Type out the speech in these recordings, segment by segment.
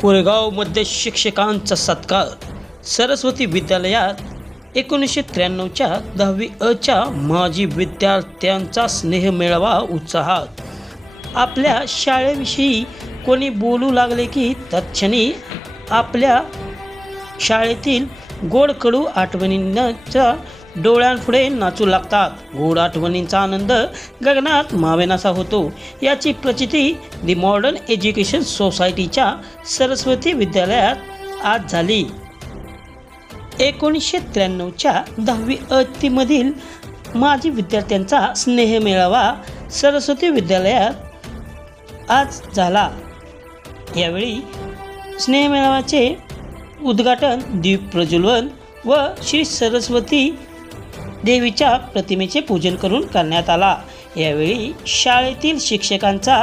कोरेगावमध्ये शिक्षकांचा सत्कार। सरस्वती विद्यालयात 1993च्या 10वी अच्या माजी विद्यार्थ्यांचा स्नेहमेळावा उत्साहात। आपल्या शाळेविषयी कोणी बोलू लागले की तत्क्षणी आपल्या शाळेतील गोड कडू आठवणींचा डोळ्यांपुढे नाचू लागतात। गोड आठवणींचा आनंद गगनात मावेनासा होतो। याची प्रचिती दी मॉडर्न एज्युकेशन सोसायटीच्या सरस्वती विद्यालयात आज झाली। 1993च्या 10वी अमधील माजी विद्यार्थ्यांचा स्नेहमेळावा सरस्वती विद्यालयात आज झाला। यावेळी स्नेहमेळाव्याचे उद्घाटन, दीप प्रज्वलन व श्री सरस्वती देवीच्या प्रतिमेचे पूजन करून करण्यात आला। यावेळी शाळेतील शिक्षकांचा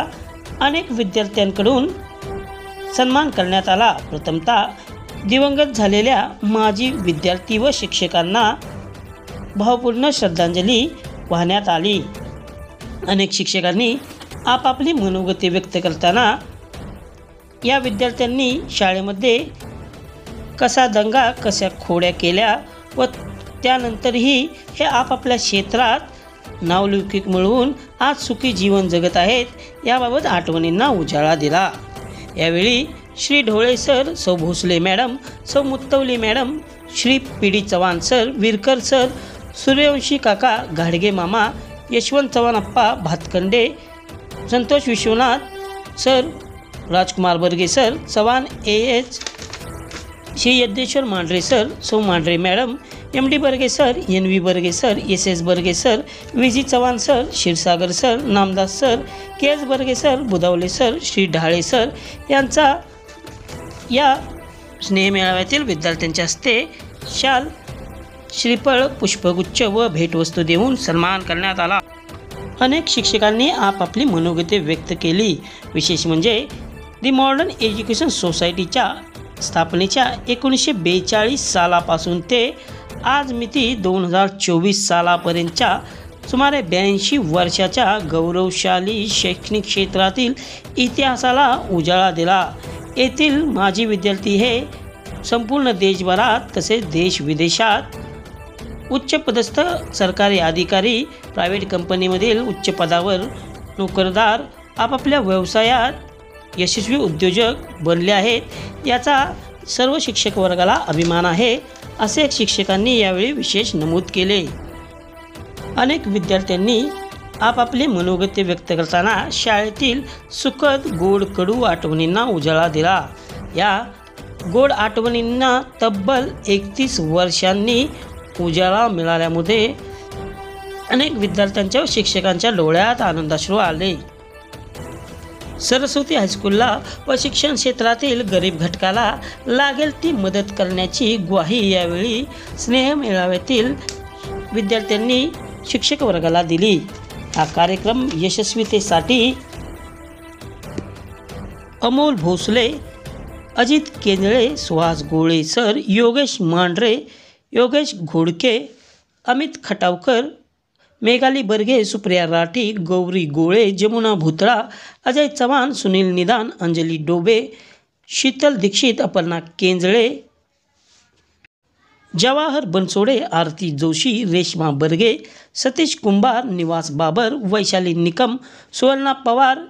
अनेक विद्यार्थ्यांकडून सन्मान करण्यात आला। प्रथमतः दिवंगत झालेल्या माजी विद्यार्थी व शिक्षकांना भावपूर्ण श्रद्धांजली वाहण्यात आली। अनेक शिक्षकांनी आपापली मनोगते व्यक्त करताना या विद्यार्थ्यांनी शाळेमध्ये कसा दंगा, कशा खोड्या केल्या व त्यानंतरही हे आपापल्या क्षेत्रात नावलौकिक मिळवून आज सुखी जीवन जगत आहेत, याबाबत आठवणींना उजाळा दिला। यावेळी श्री ढोळे सर, सौ Bhosale madam, Sau Muttavali madam, Shri P D Chavan sir, Virkar sir, Suryavanshi काका, घाडगे मामा, यशवंत चव्हाण अप्पा, Bhatkhande, Santosh Vishwanath sir, Rajkumar Barge sir, Chavan AH, Shri Yadnyeshwar Mandhare sir, Sau Mandhare madam, M D Barge sir, N V Barge sir, S S Barge sir, V G Chavan sir, Kshirsagar sir, Namdas sir, K S Barge sir, Budhawale sir, Shri Dhale sir यांचा या स्नेहमेळाव्यातील विद्यार्थ्यांच्या हस्ते शाल, श्रीफळ, पुष्पगुच्छ व भेटवस्तू देऊन सन्मान करण्यात आला। अनेक शिक्षकांनी आपापली मनोगते व्यक्त केली। विशेष म्हणजे दी मॉडर्न एज्युकेशन सोसायटीच्या स्थापनेच्या 1942 सालापासून ते आज मिती 2024 सालापर्यंतच्या सुमारे 82 वर्षाच्या गौरवशाली शैक्षणिक क्षेत्रातील इतिहासाला उजाळा दिला। येथील माजी विद्यार्थी हे संपूर्ण देशभरात तसेच देश विदेशात उच्चपदस्थ सरकारी अधिकारी, प्रायव्हेट कंपनीमधील उच्च पदावर नोकरदार, आपापल्या व्यवसायात यशस्वी उद्योजक बनले आहेत, याचा सर्व शिक्षक वर्गाला अभिमान आहे, असे शिक्षकांनी यावेळी विशेष नमूद केले। अनेक विद्यार्थ्यांनी आपापले मनोगते व्यक्त करताना शाळेतील सुखद गोड कडू आठवणींना उजाळा दिला। या गोड आठवणींना तब्बल 31 वर्षांनी उजाळा मिळाल्यामुळे अनेक विद्यार्थ्यांच्या व शिक्षकांच्या डोळ्यात आनंदाश्रू आले। सरस्वती हायस्कूलला व शिक्षण क्षेत्रातील गरीब घटकाला लागेल ती मदत करण्याची ग्वाही यावेळी स्नेहमेळाव्यातील विद्यार्थ्यांनी शिक्षक वर्गाला दिली। हा कार्यक्रम यशस्वीतेसाठी अमोल भोसले, अजित केंद्रे, सुहास गोळे सर, योगेश मांढरे, योगेश घोडके, अमित खटावकर, मेघाली बर्गे, सुप्रिया राठी, गौरी गोळे, जमुना भुतळा, अजय चव्हाण, सुनील निदान, अंजली डोबे, शीतल दीक्षित, अपर्णा केंजळे, जवाहर बनसोडे, आरती जोशी, रेश्मा बर्गे, सतीश कुंभार, निवास बाबर, वैशाली निकम, सुवर्णा पवार,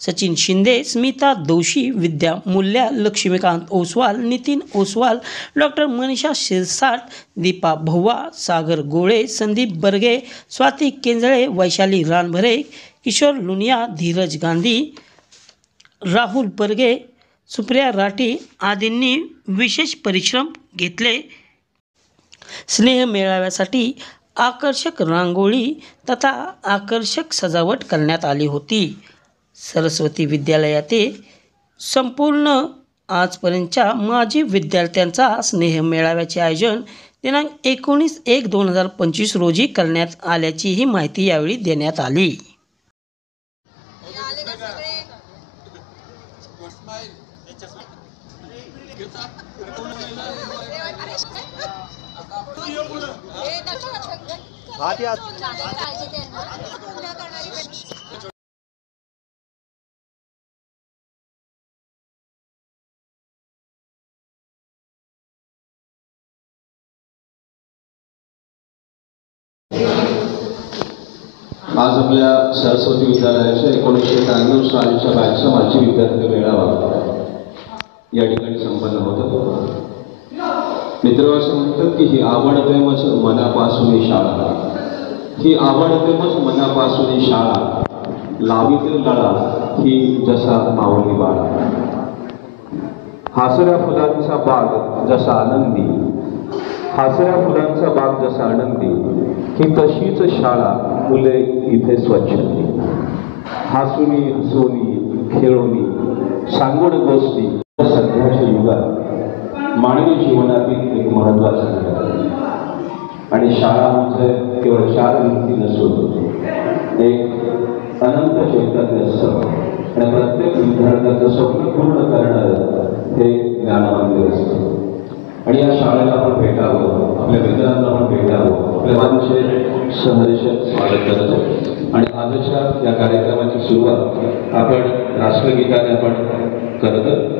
सचिन शिंदे, स्मिता दोशी, विद्या मूल्या, लक्ष्मीकांत ओसवाल, नितीन ओसवाल, डॉक्टर मनीषा शिरसाट, दीपा भुवा, सागर गोळे, संदीप बर्गे, स्वाती केंजळे, वैशाली रानभरे, किशोर लुनिया, धीरज गांधी, राहुल बर्गे, सुप्रिया राठी आदींनी विशेष परिश्रम घेतले। स्नेह मेळाव्यासाठी आकर्षक रांगोळी तथा आकर्षक सजावट करण्यात आली होती। सरस्वती विद्यालयातील संपूर्ण आजपर्यंतच्या माजी विद्यार्थ्यांचा स्नेहमेळाव्याचे आयोजन दिनांक 19/1/2025 रोजी करण्यात आल्याचीही माहिती यावेळी देण्यात आली। आज आपल्या सरस्वती विद्यालयाच्या 1993 सालच्या बॅचचा माजी विद्यार्थी मेळावा या ठिकाणी संपन्न होतो. मित्र असं म्हणतात की ही आवडतेमच मनापासून शाळा, ही आवडतेमच मनापासून शाळा, लावीतील लळा ही जसा माऊली बाळा. हासऱ्या फुलांचा बाग जसा आनंदी, हासऱ्या फुलांचा बाग जसा आनंदी, ही तशीच शाळा मुले इथे स्वच्छंदी. हसुनी हसोनी खेळोनी सांगोड गोष्टी सध्याच्या युगात मानवी जीवनातील एक महत्वाचा घटक आहे. आणि शाळा म्हणजे केवळ 4 भिंती नसून एक अनंत चैतन्य असतं. आणि प्रत्येक विद्यार्थ्याचं स्वप्न पूर्ण करणारं हे ज्ञानमंदिर असतं. आणि या शाळेला आपण भेटावं, आपल्या मित्रांना आपण भेटावं, आपल्या सर्वांचे सहर्ष स्वागत करतो. आणि आजच्या या कार्यक्रमाची सुरुवात आपण राष्ट्रगीताने आपण करतो.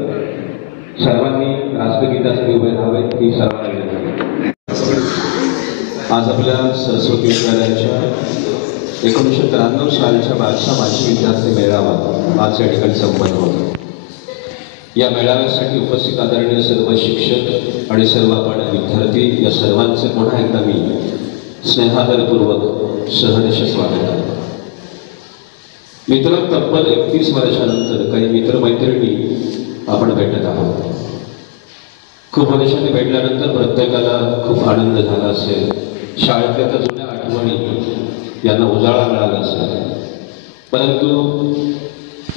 सर्वांनी राष्ट्रगीतासाठी उभे राहावे ही सर्वांना विनंती. आज आपल्या सरस्वती विद्यालयाच्या 1993 सालच्या बादशा माजी विद्यार्थी मेळावा आज या ठिकाणी संपन्न होतो. या मेळाव्यासाठी उपस्थित आदरणीय सर्व शिक्षक आणि सर्व आपण विद्यार्थी या सर्वांचे पुन्हा एकदा मी स्नेहादरपूर्वक सहर्ष स्वागत करतो. मित्र, तब्बल 31 वर्षानंतर काही मित्रमैत्रिणी आपण भेटत आहोत. खूप वर्षांनी भेटल्यानंतर प्रत्येकाला खूप आनंद झाला असेल. शाळेतल्या त्या जुन्या आठवणी यांना उजाळा मिळाला असेल. परंतु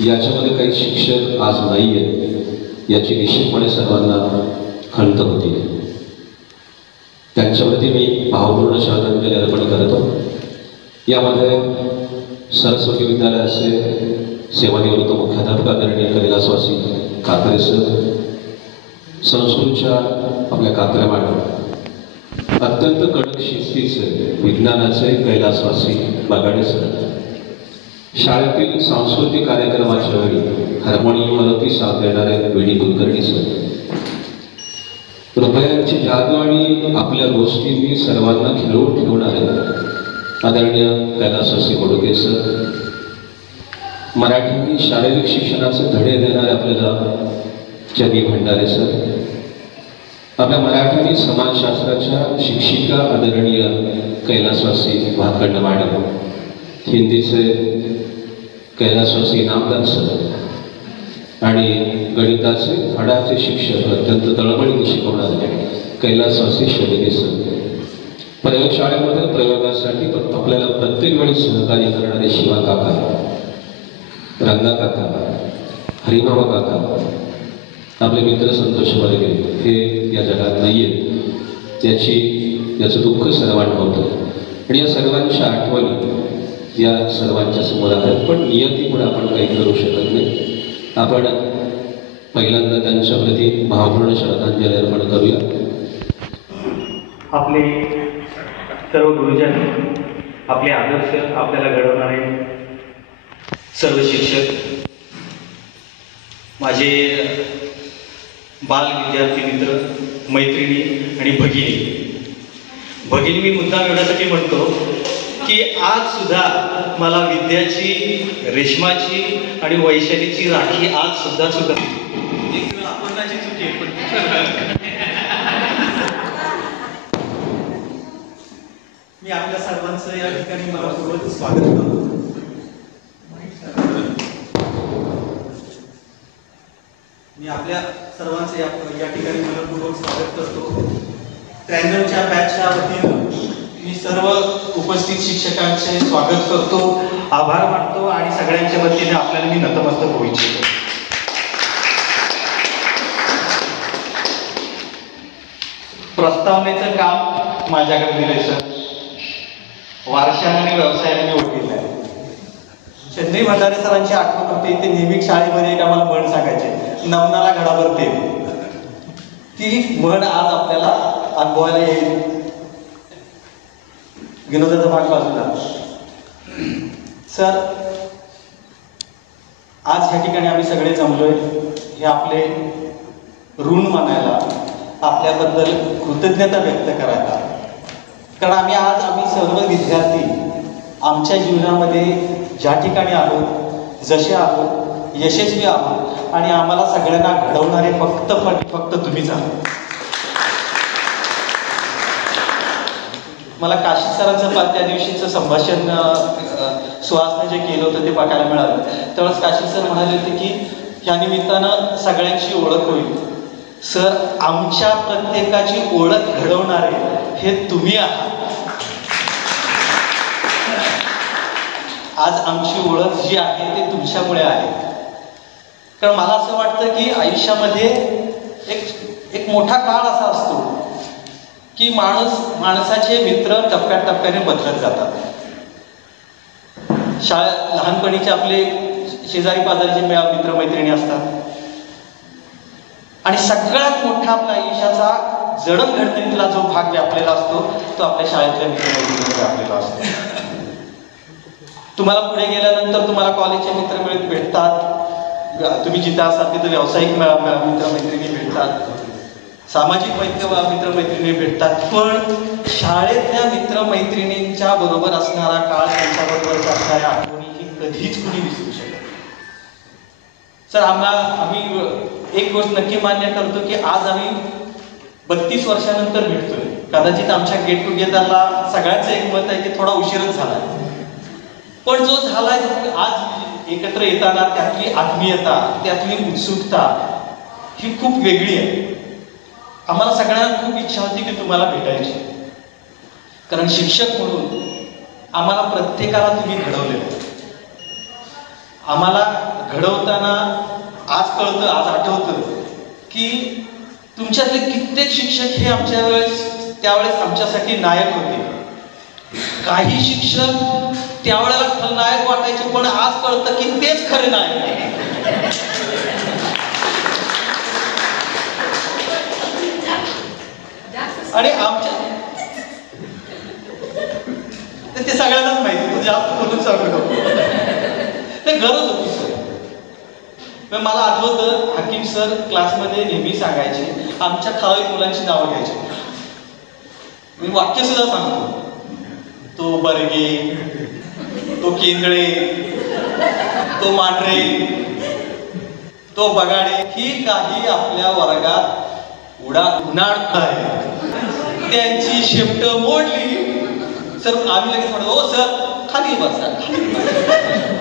याच्यामध्ये काही शिक्षक आज नाही आहेत याची निश्चितपणे सर्वांना खंत होती. त्यांच्याप्रती मी भावपूर्ण श्रद्धांजली अर्पण करतो. यामध्ये सरस्वती विद्यालयाचे सेवानिवृत्त मुख्याध्यापक आदरणीय कैलासवासी कात्रे सर, संस्कृतच्या आपल्या कात्रे मॅडम, अत्यंत कडक शिस्तीचे विज्ञानाचे कैलासवासी बागाडे सर, शाळेतील सांस्कृतिक कार्यक्रमाच्या वेळी हार्मोनियमवरती साथ देणारे वेडी कुलकर्णी सर, रुपयांची जादू आणि आपल्या गोष्टींनी सर्वांना खिळवून ठेवणारे आदरणीय कैलासवासी बोडके सर, मराठीनी शारीरिक शिक्षणाचे धडे देणारे आपल्याला चंदी भंडारे सर, आपल्या मराठी समाजशास्त्राच्या शिक्षिका आदरणीय कैलासवासी भातखंड मॅडम, हिंदीचे कैलासवासी इनामदार सर आणि गणिताचे फडाचे शिक्षक अत्यंत तळमळीने शिकवणारे कैलासवासी शेडगे सर, प्रयोगशाळेमध्ये प्रयोगासाठी आपल्याला प्रत्येक वेळी सहकार्य करणारे शिवा काका, रंगा काका, हरिभाऊ काका, आपले मित्र संतोष वर्गे हे या जगात नाही आहेत याचं दुःख सर्वांना होतं. आणि या सर्वांच्या आठवणी या सर्वांच्या समोर आहेत. पण नियतीमुळे आपण काही करू शकत नाही. आपण पहिल्यांदा त्यांच्याप्रती भावपूर्ण श्रद्धांजली अर्पण करूया. आपले सर्व गुरुजन, आपले आदर्श आपल्याला घडवणारे सर्व शिक्षक, माझे बाल विद्यार्थी मित्र, मैत्रिणी आणि भगिनी मी मुद्दाम एवढ्यासाठी म्हणतो की आज सुद्धा मला विद्याची, रेशमाची आणि वैशालीची राखी आज सुद्धा आपणाची चुकी आहे. मी आपल्या सर्वांचं या ठिकाणी मनपूर्वक स्वागत करतो. मी आपल्या सर्वांचं या ठिकाणी मनपूर्वक स्वागत करतो. 93च्या बॅचच्या वतीनं मी सर्व उपस्थित शिक्षकांचे स्वागत करतो, आभार मानतो आणि सगळ्यांच्या वतीने आपल्याला मी नतमस्तक होऊ इच्छितो. प्रस्तावनेचं काम माझ्याकडे दिलंय सर. वारशाने आणि व्यवसायाने मी ओळखलेलं आहे. चंद्री भंडारे सरांची आठवण होते. ते नेहमी शाळेमध्ये एक आम्हाला म्हण सांगायचे, नवनाला घडाभर ते. ती म्हण आज आपल्याला अनुभवायला येईल. विनोदाचा भाग बाजूला सर, आज ह्या ठिकाणी आम्ही सगळे जमलोय हे आपले ऋण मानायला, आपल्याबद्दल कृतज्ञता व्यक्त करायला. कारण आम्ही सर्व विद्यार्थी आमच्या जीवनामध्ये ज्या ठिकाणी आहोत, जसे आहोत, यशस्वी आहोत आणि आम्हाला सगळ्यांना घडवणारे फक्त तुम्हीच आहात. मला काशी सरांचं त्या दिवशीचं संभाषण सुहासने जे केलं होतं ते बघायला मिळालं. त्यावेळेस काशी सर म्हणाले होते की ह्या निमित्तानं सगळ्यांची ओळख होईल. सर, आमच्या प्रत्येकाची ओळख घडवणारे हे तुम्ही आहात. आज आमची ओळख जी आहे ते तुमच्यामुळे आहे. कारण मला असं वाटतं की आयुष्यामध्ये एक मोठा काळ असा असतो की माणसाचे मित्र टप्प्याटप्प्याने बदलत जातात. लहानपणीचे आपले शेजारी पाजारीचे मित्रमैत्रिणी असतात आणि सगळ्यात मोठा आपल्या आयुष्याचा जडणघडणीतला जो भाग व्यापलेला असतो तो आपल्या शाळेतल्या मित्रमैत्रिणींमध्ये व्यापलेला असतो. तुम्हाला पुढे गेल्यानंतर तुम्हाला कॉलेजचे मित्र भेटतात, तुम्ही जिथं असाल तिथं व्यावसायिक मित्रमैत्रिणी भेटतात, सामाजिक मित्रमैत्रिणी भेटतात, पण शाळेतल्या मित्रमैत्रिणींच्या बरोबर असणारा काळ, त्यांच्याबरोबर असणाऱ्या आठवणी ही कधीच कुणी विसरू शकत. सर, आम्ही एक गोष्ट नक्की मान्य करतो की आज आम्ही 32 वर्षानंतर भेटतोय. कदाचित आमच्या गेट टुगेदरला सगळ्यांचं एक मत आहे की थोडा उशीरच झाला, पण जो झालाय आज एकत्र येताना त्यातली आत्मीयता, त्यातली उत्सुकता ही खूप वेगळी आहे. आम्हाला सगळ्यांना खूप इच्छा होती की तुम्हाला भेटायची, कारण शिक्षक म्हणून आम्हाला प्रत्येकाला तुम्ही घडवलेलं. आम्हाला घडवताना आज कळतं, आज आठवतं की तुमच्यातले कित्येक शिक्षक हे त्यावेळेस आमच्यासाठी नायक होते. काही शिक्षक त्यावेळेला खलनायक वाटायचे, पण आज कळतं की तेच खरे नायक. आणि ते सगळ्यांनाच माहिती, जास्त बोलून सांगू नको. ते गरज होती सर. मला आठवतं हाकीम सर क्लासमध्ये नेहमी सांगायचे, आमच्या ठराविक मुलांची नावं घ्यायची. मी वाक्य सुद्धा सांगतो, तो बर्गे, तो केंद्रे, तो मांढरे, तो बगाडे, ही काही आपल्या वर्गात उन्हाळ आहे. त्यांची शिफ्ट मोडली सर, आम्ही लगेच म्हणतो, हो सर खाली बसा, खाली बसा.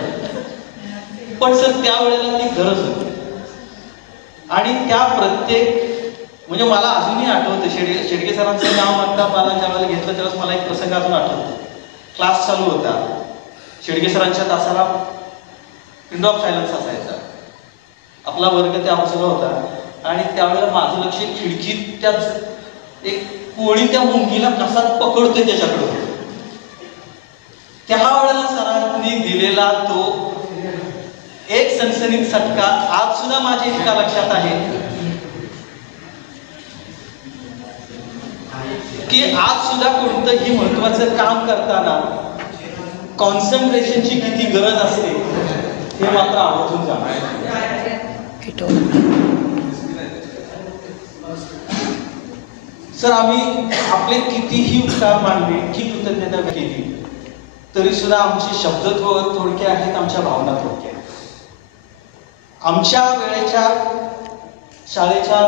पण सर त्यावेळेला ती गरज होती. आणि त्या म्हणजे मला अजूनही आठवतं, शेडगे सरांचं नाव म्हणता मला ज्यावेळेला घेतलं त्यावेळेस मला एक प्रसंग अजून आठवतो. क्लास चालू होता, शेडगे सरांच्या तासाला पिन ऑफ सायलन्स असायचा. आपला वर्ग त्या सगळं होता आणि त्यावेळेला माझं लक्ष खिडकीत त्या एक कोळी त्या मुंगीला कसा पकडतोय त्याच्याकडे होतं. त्यावेळेला सरांनी दिलेला तो एक सनसनीत सटका आज सुद्धा माझ्या एका लक्षात आहे की आज सुद्धा कोणतंही महत्वाचं काम करताना कॉन्सन्ट्रेशनची किती गरज असते हे मात्र आवर्जून जाणार. सर, आम्ही आपले कितीही उपकार मानले, की कृतज्ञता केली, तरी सुद्धा आमचे शब्द थोडके आहेत, आमच्या भावना थोडक्या आहेत. आमच्या वेळेच्या शाळेच्या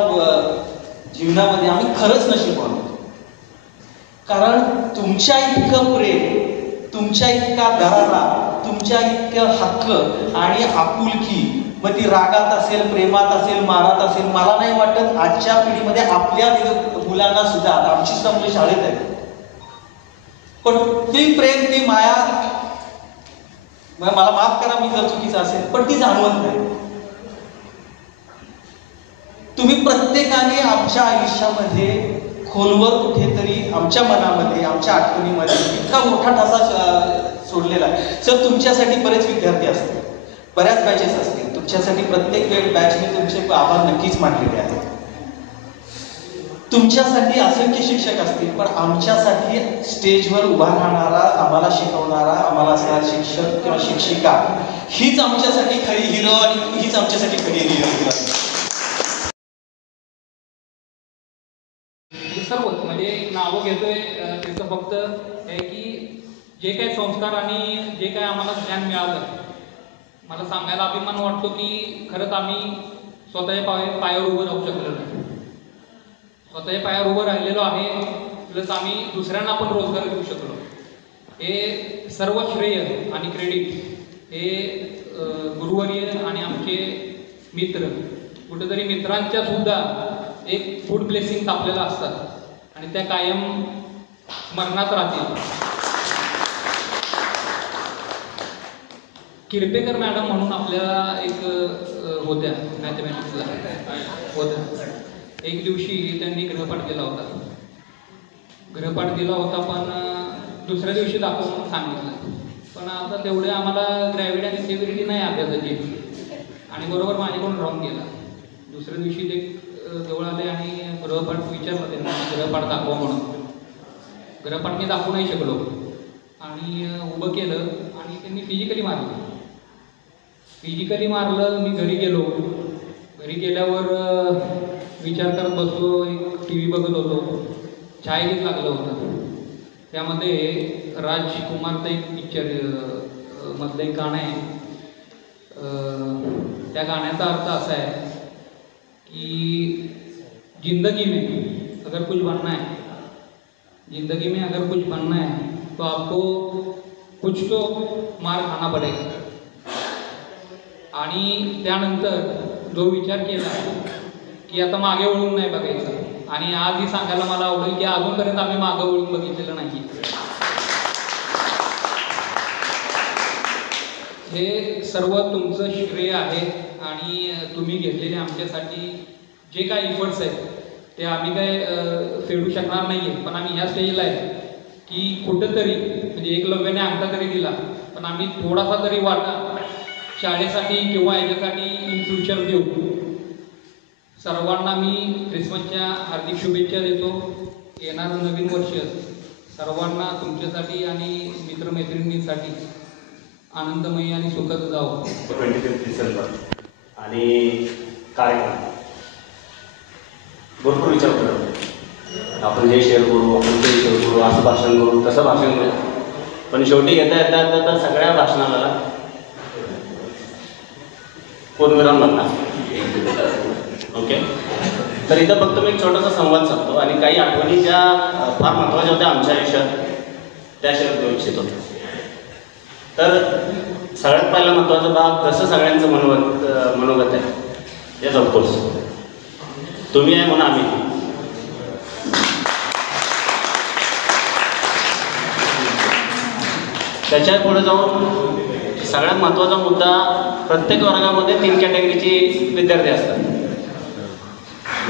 जीवनामध्ये आम्ही खरंच नशीबवान होतो, कारण तुमच्या इतकं प्रेम, तुमच्या इतका दरारा, तुमच्या इतकं हक्क आणि आपुलकी, मग ती रागात असेल, प्रेमात असेल, मारात असेल, मला नाही वाटत आजच्या पिढीमध्ये आपल्या मुलांना सुद्धा, आमची सुद्धा मुलं शाळेत आहेत, पण ती प्रेम, ती माया, मला माफ करा मी जर चुकीचं असेल, पण ती जाणवत नाही. तुम्ही प्रत्येकाने आमच्या आयुष्यामध्ये खोलवर कुठेतरी आमच्या मनामध्ये, आमच्या आठवणीमध्ये इतका मोठा ठसा सोडलेला आहे. सर, तुमच्यासाठी बरेच विद्यार्थी असतील, बऱ्याच बॅचेस असतील, तुमच्यासाठी प्रत्येक वेळ बॅचने तुमचे आभार नक्कीच मानलेले आहेत. तुमच्यासाठी असंख्य शिक्षक असतील, पण आमच्यासाठी स्टेजवर उभा राहणारा, आम्हाला शिकवणारा, आम्हाला असणारा शिक्षक किंवा शिक्षिका हीच आमच्यासाठी खरी हिरो आणि हीच आमच्यासाठी खरी हिरो. सर्वच म्हणजे नावं घेतोय त्याचं फक्त आहे की जे काही संस्कार आणि जे काही आम्हाला ज्ञान मिळालं, मला सांगायला अभिमान वाटतो की खरंच आम्ही स्वतःच्या पायावर उभं राहू शकलो नाही. स्वतःच्या पायावर उभं राहिलेलो आहे, प्लस आम्ही दुसऱ्यांना पण रोजगार देऊ शकलो. हे सर्व श्रेय आणि क्रेडिट हे गुरुवर्य आणि आमचे मित्र, कुठेतरी मित्रांच्या सुद्धा एक फूड ब्लेसिंग आपल्याला असतात आणि त्या कायम स्मरणात राहतील. किरपेकर मॅडम म्हणून आपल्याला एक होत्या, मॅथमॅटिक्सला होत्या. एक दिवशी त्यांनी गृहपाठ दिला होता. गृहपाठ दिला होता पण दुसऱ्या दिवशी दाखव म्हणून सांगितलं. पण आता तेवढे आम्हाला ग्रॅव्हिटी आणि सिव्हिरिटी नाही अभ्यासाची आणि बरोबर माझ्याकडून राहून गेला. दुसऱ्या दिवशी ते जवळ आले आणि गृहपाठ विचारलं त्यांना, गृहपाठ दाखवा म्हणून. गृहपाठ मी दाखवू नाही शकलो आणि उभं केलं आणि त्यांनी फिजिकली मारलं. फिजिकली मारलं. मी घरी गेलो. घरी गेल्यावर विचार करत बसलो. एक टी व्ही बघत होतो. छायागीत लागलं होतं. त्यामध्ये राजकुमारचं एक पिक्चर मधलं एक गाणं आहे. त्या गाण्याचा अर्थ असा आहे कि जिंदगी में अगर कुछ बनना है, जिंदगी में अगर कुछ बनना है तो आपको कुछ तो मार खाना पडेगा. आणि त्यानंतर जो विचार केला की आता मागे वळून नाही बघायचं, आणि आजही सांगायला मला आवडेल की अजूनपर्यंत आम्ही मागे वळून बघितलेलं नाही. हे सर्व तुमचं श्रेय आहे आणि तुम्ही घेतलेले आमच्यासाठी जे काही इफर्ट्स आहेत ते आम्ही काय फेडू शकणार नाही आहे. पण आम्ही ह्या स्टेजला आहे की कुठंतरी म्हणजे एकलव्याने अंगठा तरी दिला, पण आम्ही थोडासा तरी वाटा शाळेसाठी किंवा याच्यासाठी इन फ्युचर देऊ. सर्वांना मी ख्रिसमसच्या हार्दिक शुभेच्छा देतो. येणारं नवीन वर्ष सर्वांना तुमच्यासाठी आणि मित्रमैत्रिणींसाठी आनंदमयी आणि सुखद जावं. 25 डिसेंबर आणि कार्यक्रम भरपूर विचार करतो. आपण जे शेअर करू, आपण ते शेअर करू, असं भाषण करू, तसं भाषण करू. पण शेवटी येता येता सगळ्या भाषणाला पूर्णविराम म्हणणार. ओके, तर इथं फक्त मी एक छोटासा संवाद साधतो आणि काही आठवणी ज्या फार महत्त्वाच्या होत्या आमच्या आयुष्यात त्या शेअर करू इच्छितो. तर सगळ्यात पहिला महत्त्वाचा भाग, जसं सगळ्यांचं मनोगत आहे, येस ऑफकोर्स तुम्ही आहे म्हणून आम्ही. त्याच्यात पुढे जाऊन सगळ्यात महत्त्वाचा मुद्दा, प्रत्येक वर्गामध्ये 3 कॅटेगरीची विद्यार्थी असतात.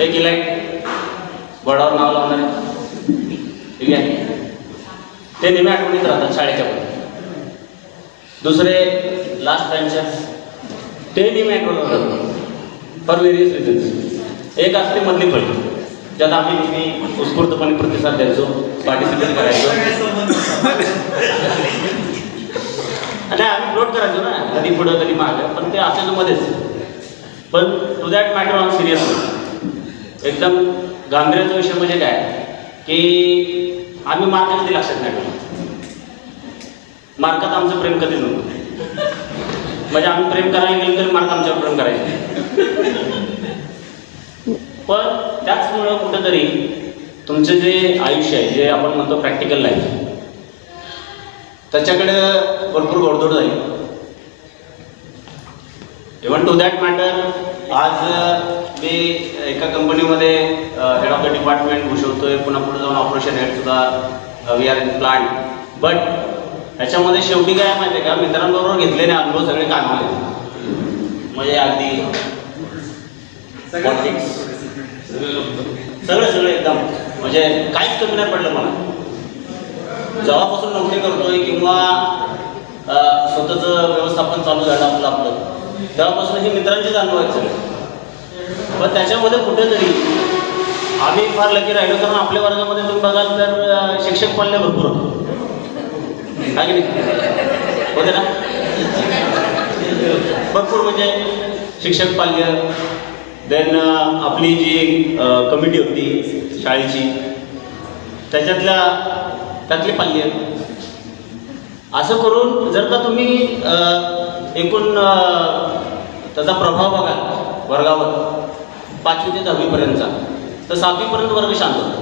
एक इलाइट, बोर्डावर नाव लावणारे, ठीक आहे, ते नेहमी आठवणीत राहतात शाळेच्या पुढे. दुसरे लास्ट बेंचर, ते नेहमी आठवणीत राहतात फॉर व्हेरियस रिझन्स. एक असते मधली फळी, ज्यात आम्ही नेहमी उत्स्फूर्तपणे प्रतिसाद द्यायचो, पार्टिसिपेट करायचो आणि आम्ही फ्लोट करायचो ना, कधी पुढं कधी मागं, पण ते असायचं मध्येच. पण to that matter on serious, एकदम गांभीर्याचा विषय म्हणजे काय की आम्ही मार्क कधी लक्षात नाही ठेवला. मार्कात आमचं प्रेम कधीच नव्हतं. म्हणजे आम्ही प्रेम करायला गेलो तरी मार्क आमच्यावर प्रेम करायचे. पण त्याचमुळं कुठंतरी तुमचं जे आयुष्य आहे, जे आपण म्हणतो प्रॅक्टिकल लाईफ, त्याच्याकडे भरपूर गोडधोड झाली. इव्हन टू दॅट मॅटर, आज मी एका कंपनीमध्ये हेड ऑफ द डिपार्टमेंट घुसवतोय, पुन्हा पुढे जाऊन ऑपरेशन हेड सुद्धा, we are in plant. But ह्याच्यामध्ये शेवटी काय माहिती आहे का, मित्रांबरोबर घेतलेले अनुभव सगळे कामाले, म्हणजे अगदी पॉलिटिक्स सगळं एकदम, म्हणजे काहीच कमी नाही पडलं मला. जेव्हापासून नोकरी करतोय किंवा स्वतःचं व्यवस्थापन चालू झालं आपलं, तेव्हापासून हे मित्रांचेच अनुभव आहेत सगळे. पण त्याच्यामध्ये कुठेतरी आम्ही फार लकी राहिलो, कारण आपल्या वर्गामध्ये तुम्ही बघाल तर शिक्षक पाल्य भरपूर होतो, काय की नाही होते ना, भरपूर म्हणजे शिक्षक पाल्य. देन आपली जी कमिटी होती शाळेची, त्यातले पाल्य असं करून जर का तुम्ही एकूण त्याचा प्रभाव बघाल वर्गावर 5वी ते 10वी पर्यंतचा, तर 7वी पर्यंत वर्ग शांत होता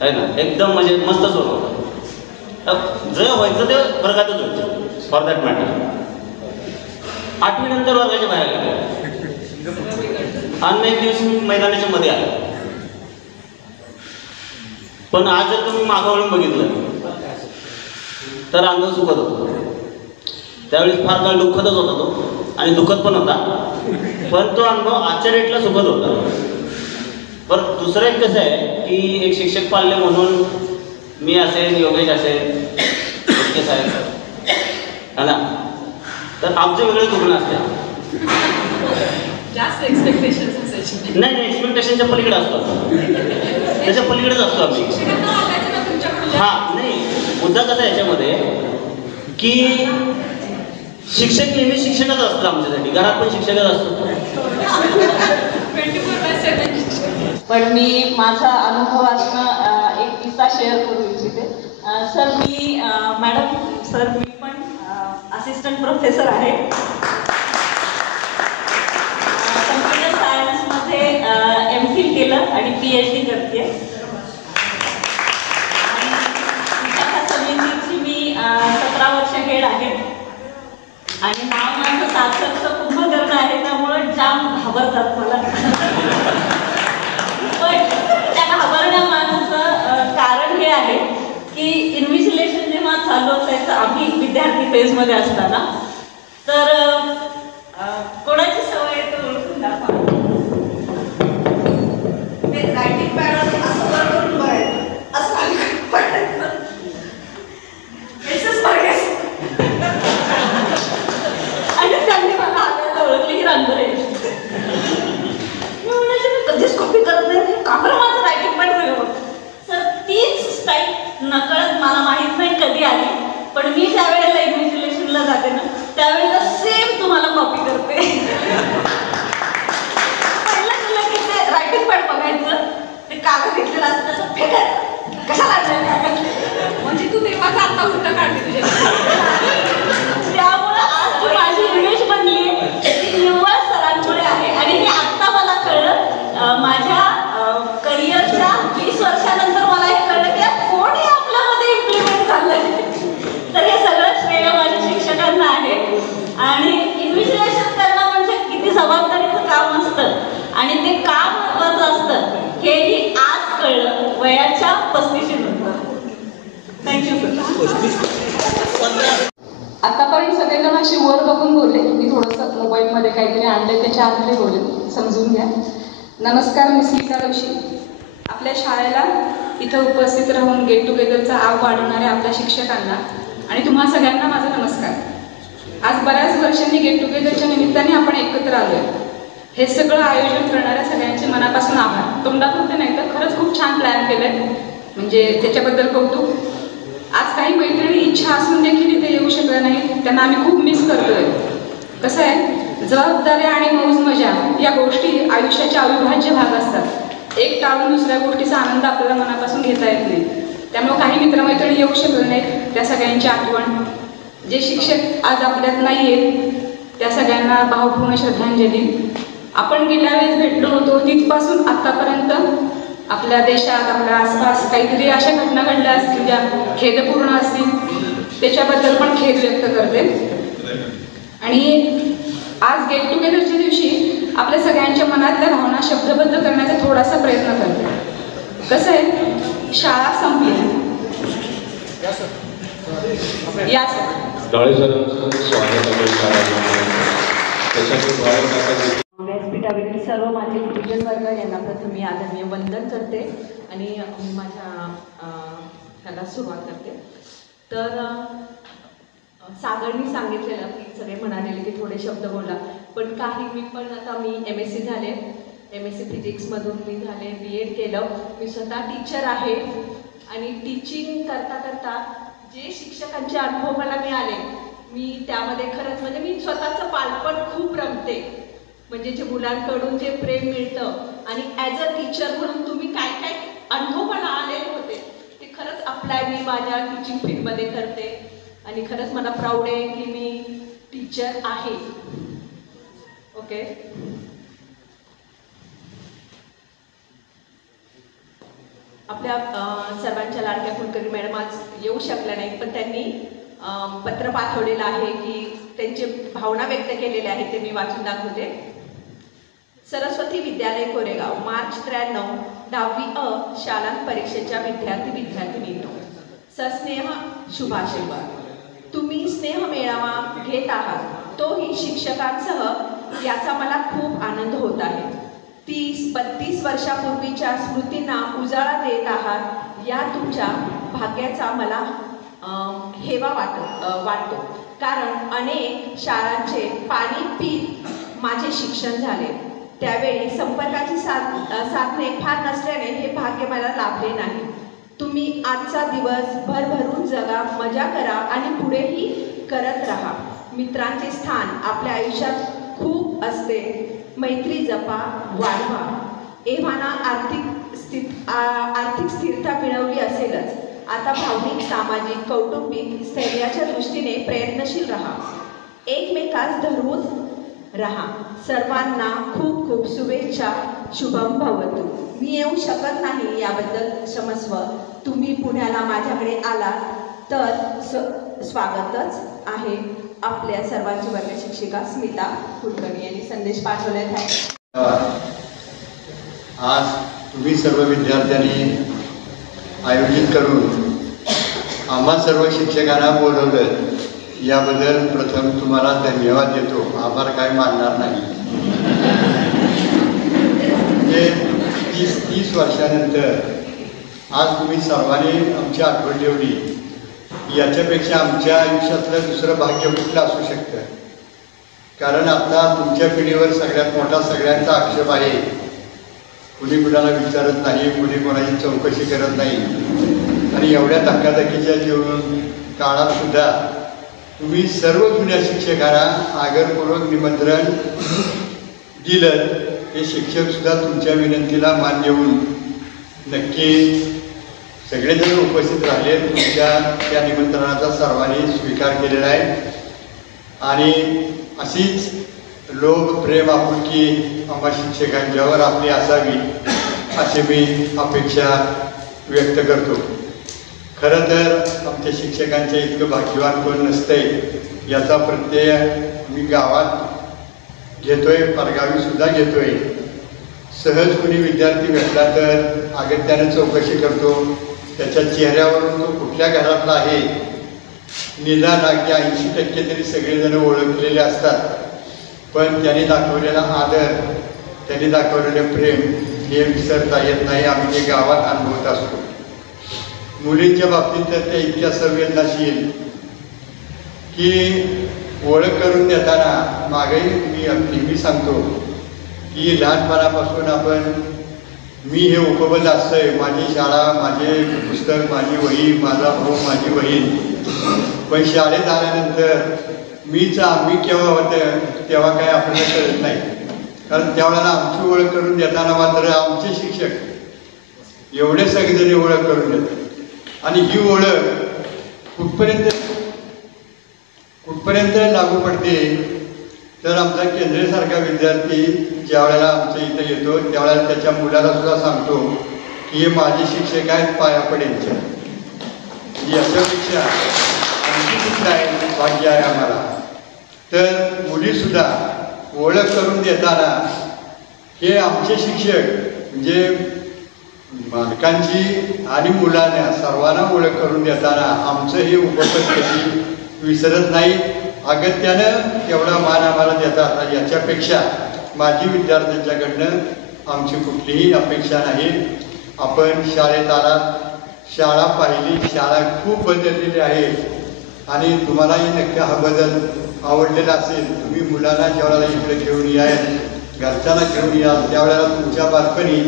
आहे ना, एकदम म्हणजे मस्तच होतं. जे व्हायचं ते वर्गातच व्हायचं फॉर दॅट मॅटर. 8वी नंतर वर्गाच्या बाहेर गेले आणि एक दिवस मी मैदानाच्या मध्ये आलो. पण आज जर तुम्ही मागं वळून बघितलं तर अनुभव सुखद होतो. त्यावेळेस फार काळ दुःखदच होता तो आणि दुःखद पण होता, पण तो अनुभव आजच्या डेटला सुखद होता. पण दुसरं एक कसं आहे की एक शिक्षक पाल्य म्हणून मी असेल, योगेश असेल, ओके साहेब है ना, तर आमचे वेगळे दुखणं असते. जास्त एक्सपेक्टेशन्स असायचे. नाही, एक्सपेक्टेशनच्या पलीकडे असतो, त्याच्या पलीकडेच असतो आम्ही. हां, नाही, मुद्दा कसा याच्यामध्ये की शिक्षक नेहमी शिक्षकच असतं आमच्यासाठी, घरात पण शिक्षकच असतो. 24/7. पण मी माझा अनुभवातनं एक किस्सा शेअर करू इच्छिते. सर मी पण असिस्टंट प्रोफेसर आहे. कम्प्युटर सायन्समध्ये MPhil केलं आणि PhD करते. विशाखा समितीची मी 17 वर्ष हेड आहे आणि नाव माझं सार्थकचं कुंभकर्ण आहे, त्यामुळं जाम घाबरतात मला. पण त्या घाबरण्यामागचं कारण हे आहे की इन्व्हिजिलेशन जेव्हा चालू असायचं आम्ही विद्यार्थी फेजमध्ये असताना, तर कोणाची सवय आहे तर ओळखून दाखवा. ते रायटिंग पॅडवर असं वर करून बघायचं, असं खाली पडायचं, मेसेज बघायचं. आणि त्यांनी मला आल्याला ओळखली की रांगोळी. मी म्हणायचे मी कधीच कॉपी करत नाही, का बरं माझं रायटिंग पॅड सगळं. तर तीच स्टाईल नकळत मला माहीत नाही कधी आली, पण मी ज्या वेळेला इन्व्हिजिलेशनला जाते ना त्यावेळेला सेम तुम्हाला कॉपी करते. पहिलं तुला की ते रायटिंग पॅड बघायचं, ते कागद घेतलेलं असतं त्याचं फेकायचं, कशाला म्हणजे तू तेव्हाच आता उलट काढते तुझ्या. त्यामुळं आज जी माझी इमेज बनली आहे ती निव्वळ सरांमुळे आहे. आणि हे आत्ता मला कळलं, माझ्या करिअरच्या 20 वर्षानंतर मला हे कळलं की कोण हे आपल्यामध्ये इम्प्लिमेंट झालं. तर हे सगळं श्रेय माझ्या शिक्षकांना आहे. आणि इन्व्हिजिलेशन करणं म्हणजे किती जबाबदारीचं काम असतं आणि ते का महत्त्वाचं असतं हेही आज कळलं वयाच्या 35 नंतर. Thank you sir. आतापर्यंत सगळेजण अशी वर बघून बोलले, मी थोडंसं मोबाईलमध्ये काहीतरी आणले त्याच्या आतले बोलेल, समजून घ्या. नमस्कार, मी स्मिता जोशी. आपल्या शाळेला इथं उपस्थित राहून गेट टुगेदरचा आव वाढवणाऱ्या आपल्या शिक्षकांना आणि तुम्हा सगळ्यांना माझा नमस्कार. आज बऱ्याच वर्षांनी गेट टुगेदरच्या निमित्ताने आपण एकत्र आलो आहे. हे सगळं आयोजन करणाऱ्या सगळ्यांचे मनापासून आभार. तोंडापुरते नाही तर खरंच खूप छान प्लॅन केलं आहे, म्हणजे त्याच्याबद्दल कौतुक. आज काही मैत्रिणी इच्छा असून देखील इथे येऊ शकल्या नाहीत, त्यांना आम्ही खूप मिस करतोय. कसं आहे, जबाबदाऱ्या आणि मौज मजा या गोष्टी आयुष्याचे अविभाज्य भाग असतात. एक टाळून दुसऱ्या गोष्टीचा आनंद आपल्याला मनापासून घेता येत नाही. त्यामुळे काही मित्रमैत्रिणी येऊ शकले नाहीत, त्या सगळ्यांची आठवण. जे शिक्षक आज आपल्यात नाही आहेत त्या सगळ्यांना भावपूर्ण श्रद्धांजली. आपण गेल्या वेळेस भेटलो होतो तिथपासून आत्तापर्यंत आपल्या देशात, आपल्या आसपास काहीतरी अशा घटना घडल्या असतील ज्या खेदपूर्ण असतील, त्याच्याबद्दल पण खेद व्यक्त करते. आणि आज गेट टुगेदरच्या दिवशी आपल्या सगळ्यांच्या मनातल्या भावना शब्दबद्ध करण्याचा थोडासा प्रयत्न करते. कसं आहे, शाळा संपली. या डाळे सरांचं स्वागत आहे. व्यासपीठावरील सर्व माझे गुरुजन वर्ग यांना प्रथम मी आदरणीय वंदन करते आणि माझ्या ह्याला सुरुवात करते. तर सागरनी सांगितलेलं की सगळे म्हणालेले की थोडे शब्द बोला, पण काही मी पण आता मी MSc झाले, MSc फिजिक्समधून मी झाले, B.Ed केलं. मी स्वतः टीचर आहे आणि टीचिंग करता करता जे शिक्षकांचे अनुभव मला मिळाले, मी त्यामध्ये खरंच म्हणजे मी स्वतःचं बालपण खूप रमते. म्हणजे जे मुलांकडून जे प्रेम मिळतं आणि ॲज अ टीचर म्हणून तुम्ही काय काय अनुभव मला आलेले होते मी माझ्या टीचिंग फील्डमध्ये करते आणि खरंच मला प्राऊड आहे की मी टीचर आहे. ओके. आपल्या सर्वांच्या लाडक्या कुलकर्णी मॅडम आज येऊ शकल्या नाहीत, पण त्यांनी पत्र पाठवलेलं आहे की त्यांचे भावना व्यक्त केलेले आहेत, ते मी वाचून दाखवते. सरस्वती विद्यालय कोरेगाव, मार्च 93, 10वी अ शालांत परीक्षेच्या विद्यार्थिनींनो, सस्नेह शुभाशंभर. तुम्ही स्नेह मेळावा घेत आहात, तोही शिक्षकांसह, याचा मला खूप आनंद होत आहे. 30-32 वर्षापूर्वीच्या स्मृतींना उजाळा देत आहात, या तुमच्या भाग्याचा मला हेवा वाटतो. कारण अनेक शाळांचे पाणी पीत माझे शिक्षण झाले. त्यावेळी संपर्काची साधने फार नसल्याने हे भाग्य मला लाभले नाही. तुम्ही आजचा दिवस भरभरून जगा, मजा करा आणि पुढेही करत राहा. मित्रांचे स्थान आपल्या आयुष्यात खूप असते. मैत्री जपा, वाढवा. एव्हाना आर्थिक स्थिरता मिळवली असेलच, आता भावनिक, सामाजिक, कौटुंबिक स्थैर्याच्या दृष्टीने प्रयत्नशील राहा. एकमेकास धरून राहा. सर्वांना खूप खूप शुभेच्छा. शुभम भवतु. मी येऊ शकत नाही याबद्दल क्षमस्व. तुम्ही पुण्याला माझ्याकडे आलात तर स्वागतच आहे. आपल्या सर्वांची वर्ग शिक्षिका स्मिता कुलकर्णी यांनी संदेश पाठवलेला आहे. आज तुम्ही सर्व विद्यार्थ्यांनी आयोजित करून आम्हा सर्व शिक्षकांना बोलवलं, याबद्दल प्रथम तुम्हाला धन्यवाद देतो. आभार काय मानणार नाही. म्हणजे 30 वर्षानंतर आज तुम्ही सर्वांनी आमची आठवण ठेवली, याच्यापेक्षा आमच्या आयुष्यातलं दुसरं भाग्य कुठलं असू शकतं. कारण आता तुमच्या पिढीवर सगळ्यात मोठा सगळ्यांचा आक्षेप आहे. कुणी कुणाला विचारत नाही, कुणी कोणाची चौकशी करत नाही. आणि एवढ्या धक्काधक्कीच्या जीवन काळात सुद्धा तुम्ही सर्व जुन्या शिक्षकांना आदरपूर्वक निमंत्रण दिलं. हे शिक्षक सुद्धा तुमच्या विनंतीला मान देऊन नक्की सगळेजण उपस्थित राहिले. तुमच्या त्या निमंत्रणाचा सर्वांनी स्वीकार केलेला आहे. आणि अशीच लोकप्रेम आपुलकी आम्हा शिक्षकांच्यावर आपली असावी अशी मी अपेक्षा व्यक्त करतो. खरं तर आमच्या शिक्षकांच्या इतकं भाग्यवान कोण नसतंय, याचा प्रत्यय मी गावात घेतोय, परगावीसुद्धा घेतोय. सहज कुणी विद्यार्थी भेटला तर अगत्याने चौकशी करतो. त्याच्या चेहऱ्यावरून तो कुठल्या घरातला आहे निदान 80% तरी सगळेजण ओळखलेले असतात. पण त्यांनी दाखवलेला आदर, त्यांनी दाखवलेले प्रेम हे विसरता येत नाही. आम्ही ते गावात अनुभवत असतो. मुलींच्या बाबतीत तर त्या इतक्या संवेदनशील की ओळख करून देताना मागेही मी नेहमी सांगतो की लहानपणापासून आपण मी हे उपबद असतंय, माझी शाळा, माझे पुस्तक, माझी वही, माझा भाऊ, माझी बहीण. पण शाळेत आल्यानंतर मी केव्हा होतं तेव्हा काय आपल्याला कळत नाही. कारण त्यावेळेला आमची ओळख करून देताना मात्र आमचे शिक्षक एवढे सगळेजणी ओळख करून देतात. आणि ही ओळख कुठपर्यंत लागू पडते तर आमचा केंद्रीयसारखा विद्यार्थी ज्या वेळेला आमच्या इथं येतो त्यावेळेला त्याच्या मुलाला सुद्धा सांगतो की हे माझे शिक्षक आहेत, पाया पडेलच्या. याच्यापेक्षा आणखी कुठलं आहे भाग्य आहे आम्हाला. तर मुलीसुद्धा ओळख करून देताना हे आमचे शिक्षक म्हणजे मालकांची आणि मुलांना सर्वांना ओळख करून देताना आमचं हे उपपद कधी विसरत नाही. अगत्यानं तेवढा मान आम्हाला देतात. आणि याच्यापेक्षा माझी विद्यार्थ्यांच्याकडनं आमची कुठलीही अपेक्षा नाही. आपण शाळेत आलात, शाळा पाहिली, शाळा खूप बदललेली आहे आणि तुम्हालाही नक्की हा बदल आवडलेला असेल. तुम्ही मुलांना ज्यावेळेला इकडे घेऊन याल, घरच्यांना घेऊन याल, त्यावेळेला तुमच्या बालपणी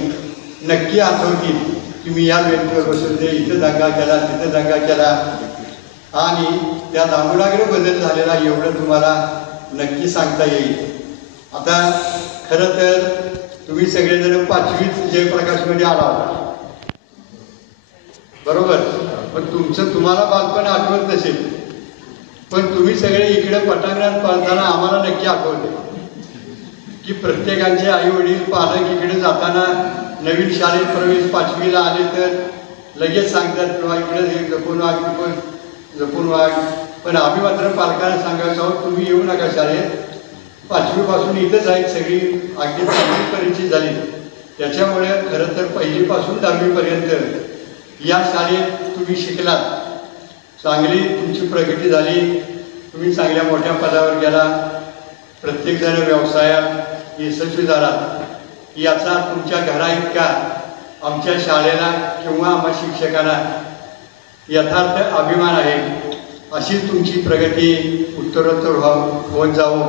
नक्की आठवतील की मी या बेंचवर बसून ते इथं दंगा केला, तिथं दंगा केला. आणि त्यात आमूलाग्र बदल झालेला एवढं तुम्हाला नक्की सांगता येईल. आता खरं तर तुम्ही सगळेजण 5वीत जयप्रकाशमध्ये आला होता, बरोबर. पण तुम्हाला बालपण आठवत नसेल, पण तुम्ही सगळे इकडे पटांगणात पळताना आम्हाला नक्की आठवते की प्रत्येकाचे आई वडील पालक इकडे जाताना नवीन शाळेत प्रवेश 5वीला आले तर लगेच सांगतात किंवा इकडे जपून वाग. पण आम्ही मात्र पालकांना सांगायचं आहोत, तुम्ही येऊ नका शाळेत. 5वीपासून इथंच आहेत सगळी, अगदी 10वी परिचित झाली. त्याच्यामुळे खरं तर 1लीपासून 10वीपर्यंत या शाळेत तुम्ही शिकलात, चांगली तुमची प्रगती झाली, तुम्ही चांगल्या मोठ्या पदावर गेला, प्रत्येकजण व्यवसायात यशस्वी झाला. याचा तुमच्या घराइतका आमच्या शाळेला किंवा आम्हा शिक्षकांना यथार्थ अभिमान आहे. अशी तुमची प्रगती उत्तरोत्तर होत जावो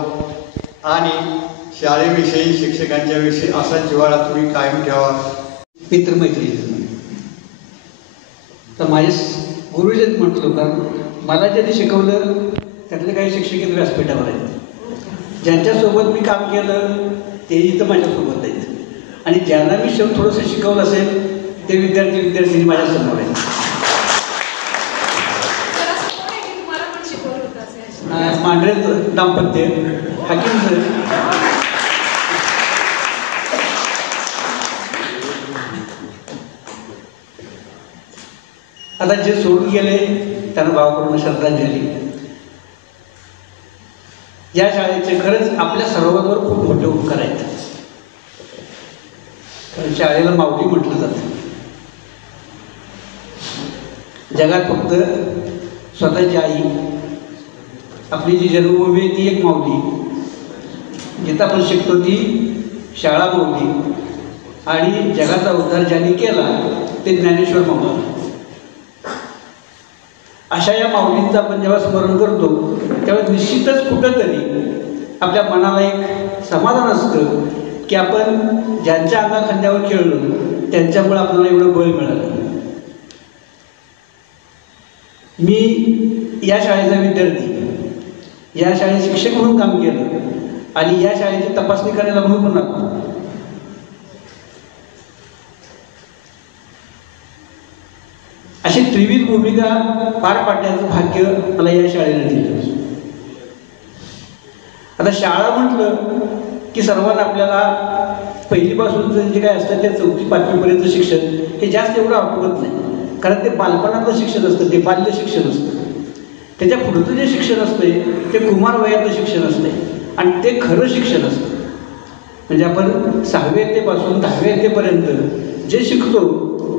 आणि शाळेविषयी शिक्षकांच्या विषयी असा जिव्हाळा तुम्ही कायम ठेवा. मित्रमैत्रिणी, तर माझे गुरुजन म्हटलो, कारण मला ज्यांनी शिकवलं त्यातले काही शिक्षक व्यासपीठावर आहेत, ज्यांच्यासोबत मी काम केलं ते इथं माझ्यासोबत आहेत, आणि ज्यांना मी थोडंसं शिकवलं असेल ते विद्यार्थी माझ्यासमोर आहेत. मांढरे दाम्पत्य, हाकीम सर, आता जे सोडून गेले त्यांना भावपूर्ण श्रद्धांजली. या शाळेचे खरंच आपल्या सर्वांवर खूप मोठे उपकार आहेत. कारण शाळेला माऊली म्हटलं जातं. जगात फक्त स्वतःची आई, आपली जी जन्मभूमी आहे ती एक माऊली, जिथं आपण शिकतो ती शाळा माऊली, आणि जगाचा उद्धार ज्यांनी केला ते ज्ञानेश्वर माऊली. अशा या माऊलींचं आपण जेव्हा स्मरण करतो तेव्हा निश्चितच कुठंतरी आपल्या मनाला एक समाधान असतं की आपण ज्यांच्या अंगाखांद्यावर खेळलो त्यांच्यामुळे आपल्याला एवढं बळ मिळालं. मी या शाळेचा विद्यार्थी, या शाळेत शिक्षक म्हणून काम केलं आणि या शाळेची तपासणी करायला म्हणून पण आलो. अशी त्रिविध भूमिका पार पाडण्याचं भाग्य मला या शाळेने दिलं. आता शाळा म्हटलं की सर्वांना आपल्याला पहिलीपासूनचं जे काय असतं त्या 4थी 5वीपर्यंत शिक्षण हे जास्त एवढं आठवत नाही, कारण ते बालपणातलं शिक्षण असतं, ते बाल्य शिक्षण असतं. त्याच्या पुढचं जे शिक्षण असते ते कुमार वयातलं शिक्षण असते आणि ते खरं शिक्षण असतं. म्हणजे आपण 6वी इयत्तेपासून 10वी इयत्तेपर्यंत जे शिकतो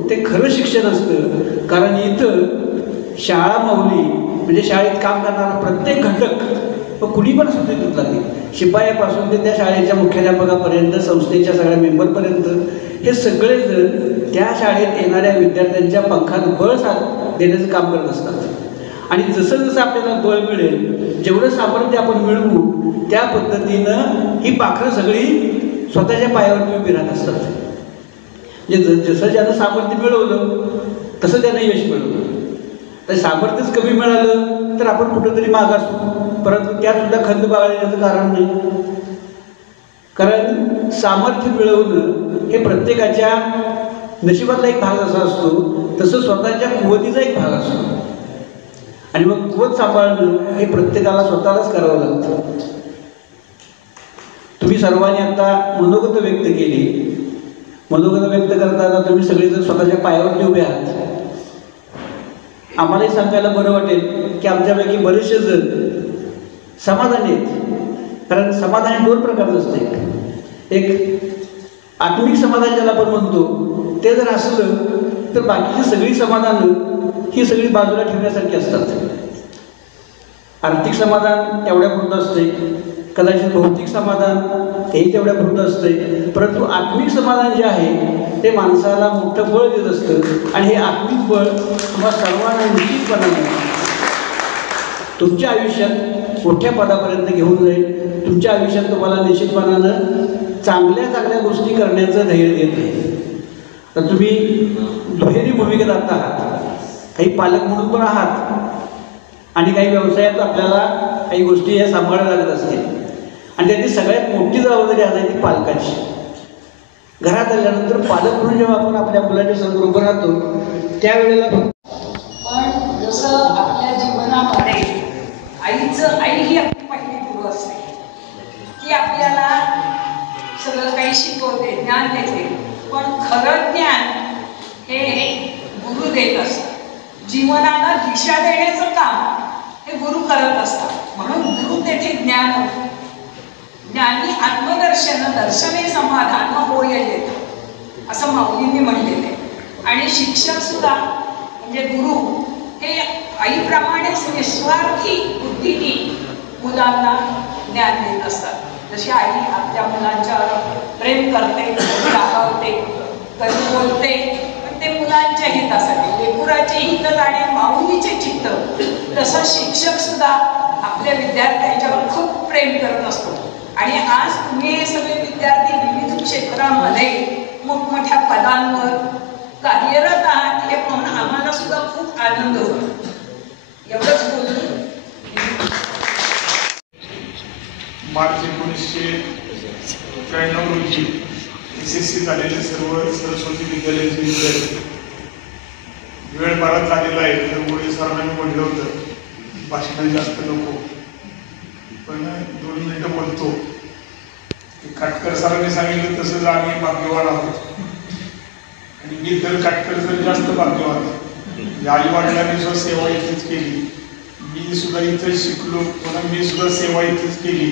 ते खरं शिक्षण असतं. कारण इथं शाळा माऊली म्हणजे शाळेत काम करणारा प्रत्येक घटक कुणी पण असू देत लागते, शिपायापासून ते त्या शाळेच्या मुख्याध्यापकापर्यंत, संस्थेच्या सगळ्या मेंबरपर्यंत, हे सगळेजण त्या शाळेत येणाऱ्या विद्यार्थ्यांच्या पंखात बळ देण्याचं काम करत असतात. आणि जसं जसं आपल्याला बळ मिळेल, जेवढं सामर्थ्य आपण मिळवू त्या पद्धतीनं ही पाखरं सगळी स्वतःच्या पायावरती उभी राहत असतात. म्हणजे जसं ज्यानं सामर्थ्य मिळवलं तसं त्यानं यश मिळवलं. तर सामर्थ्यच कमी मिळालं तर आपण कुठंतरी मागासू, परंतु त्यातसुद्धा खंत बाळगण्याचं कारण नाही. कारण सामर्थ्य मिळवणं हे प्रत्येकाच्या नशिबातला एक भाग असा असतो, तसं स्वतःच्या कुवतीचा एक भाग असतो. आणि मग कुवत सांभाळणं हे प्रत्येकाला स्वतःलाच करावं लागतं. तुम्ही सर्वांनी आता मनोगत व्यक्त केली. मनोगत व्यक्त करताना तुम्ही सगळेजण स्वतःच्या पायावरती उभे आहात. आम्हालाही सांगायला बरं वाटेल की आमच्यापैकी बरेचसे जण समाधानी आहेत. कारण समाधान 2 प्रकारचं असते. एक आत्मिक समाधान ज्याला आपण म्हणतो ते जर असलं तर बाकीची सगळी समाधानं ही सगळी बाजूला ठेवण्यासारखी असतात. आर्थिक समाधान तेवढ्यापुरतं असते, कदाचित भौतिक समाधान हेही तेवढ्यापुरतं असते, परंतु आत्मिक समाधान जे आहे ते माणसाला मोठं बळ देत असतं. आणि हे आत्मिक बळ तुम्हा सर्वांना निश्चितपणाने तुमच्या आयुष्यात मोठ्या पदापर्यंत घेऊन जाईल. तुमच्या आयुष्यात तुम्हाला निश्चितपणानं चांगल्या चांगल्या गोष्टी करण्याचं धैर्य देत आहे. तर तुम्ही दुहेरी भूमिकेत आता आहात. काही पालक म्हणून पण आहात आणि काही व्यवसायात आपल्याला काही गोष्टी या सांभाळायला लागत असतील. आणि त्याची सगळ्यात मोठी जबाबदारी आज आहे ती पालकाची. घरात आल्यानंतर पालक म्हणून जेव्हा आपण आपल्या मुलाच्या समोर उभं राहतो त्यावेळेला पण जीवनामध्ये आई ही आपली पहिली गुरु असते. ती आपल्याला सगळं काही शिकवते, ज्ञान देते. पण खरं ज्ञान हे गुरु देत असतात. जीवनाला दिशा देण्याचं काम हे गुरु करत असतात. म्हणून गुरु तेथे ज्ञान होतं. ज्ञानी आत्मदर्शन दर्शने समाधान होय येतं असं माऊलींनी म्हटलेलं आहे. आणि शिक्षक सुद्धा म्हणजे गुरु हे आईप्रमाणेच निस्वार्थी बुद्धीने मुलांना ज्ञान देत असतात. जशी आई आपल्या मुलांच्यावर प्रेम करते, कधी रागावते, कधी बोलते, पण ते मुलांच्या हितासाठी, लेकराचे हित आणि माऊलीचे चित्त, तसं शिक्षक सुद्धा आपल्या विद्यार्थ्यांच्यावर खूप प्रेम करत असतो. आणि आज तुम्ही हे सगळे विद्यार्थी विविध क्षेत्रामध्ये मोठमोठ्या पदांवर कार्यरत आहात हे पाहून आम्हाला सुद्धा खूप आनंद होतो. एवढंच बोलून मार्च 1993 रोजी SSC झालेले सर्व सरस्वती विद्यालयाचे विद्यार्थी, वेळ बराच झालेला आहे तर मोदी सरांना मी म्हटलं होतं भाषण जास्त नको, पण 2 मिनिटं बोलतो. काटकर सरांनी सांगितलं तसंच आम्ही भाग्यवान आहोत. आणि मी तर काटकर सर जास्त भाग्यवान आहे. आई वडिलांनी सुद्धा सेवा इथेच केली, मी सुद्धा इथेच शिकलो, पुन्हा मी सुद्धा सेवा इथेच केली.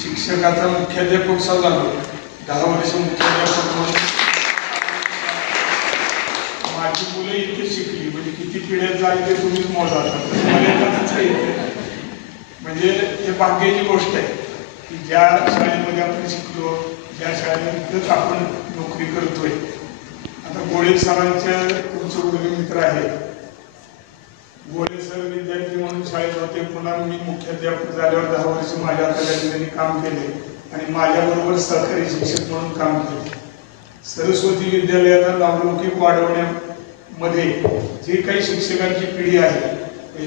शिक्षकाचा मुख्याध्यापक सुद्धा झालो, 10 वर्ष मुख्याध्यापक म्हणून माझी मुलं इथे शिकली. म्हणजे किती पिढ्यात झाली ते तुम्हीच मोजा. म्हणजे हे भाग्याची गोष्ट आहे की ज्या शाळेमध्ये आपण शिकलो, ज्या शाळेमध्येच आपण नोकरी करतोय. आता गोळे सरांच्या तुमचे वर्ग मित्र आहे. गोळे सर विद्यार्थी म्हणून शाळेत होते, पुन्हा मी मुख्याध्यापक झाल्यावर 10 वर्ष माझ्या हाताखाली त्यांनी काम केले आणि माझ्याबरोबर सहकारी शिक्षक म्हणून काम केले. सरस्वती विद्यालयाला नावलौकिक वाढवण्यामध्ये जे काही शिक्षकांची पिढी आहे,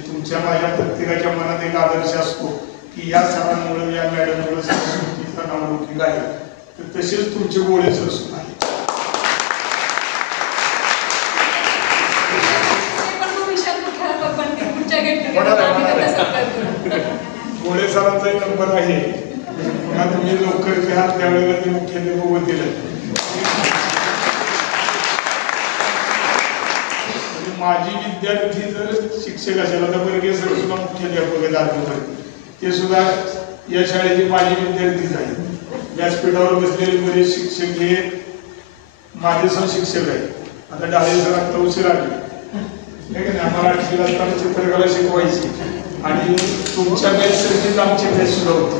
तुमच्या माझ्या प्रत्येकाच्या मनात एक आदर्श असतो की या सरांमुळे, या मॅडममुळे सरस्वतीचा नावलौकिक आहे. तर तसेच तुमचे गोळे सर सुद्धा आहे. गोळे सरांचा नंबर आहे, पुन्हा तुम्ही लवकर घ्या, त्यावेळेला ते मुख्याध्यापक होतील. माझी विद्यार्थी जर शिक्षक असेल, आता वर्गीय सर सुद्धा मुख्याध्यापक आहेत आजपर्यंत, ते सुद्धा या शाळेचे माझे विद्यार्थीच आहेत. व्यासपीठावर बसलेले बरेच शिक्षक हे माझे शिक्षक आहेत. आता डाळे सर आता उशीर आले, आम्हाला 8वीला असताना चित्रकला शिकवायची आणि तुमच्या बॅचसारखीच आमची बॅच सुद्धा होती.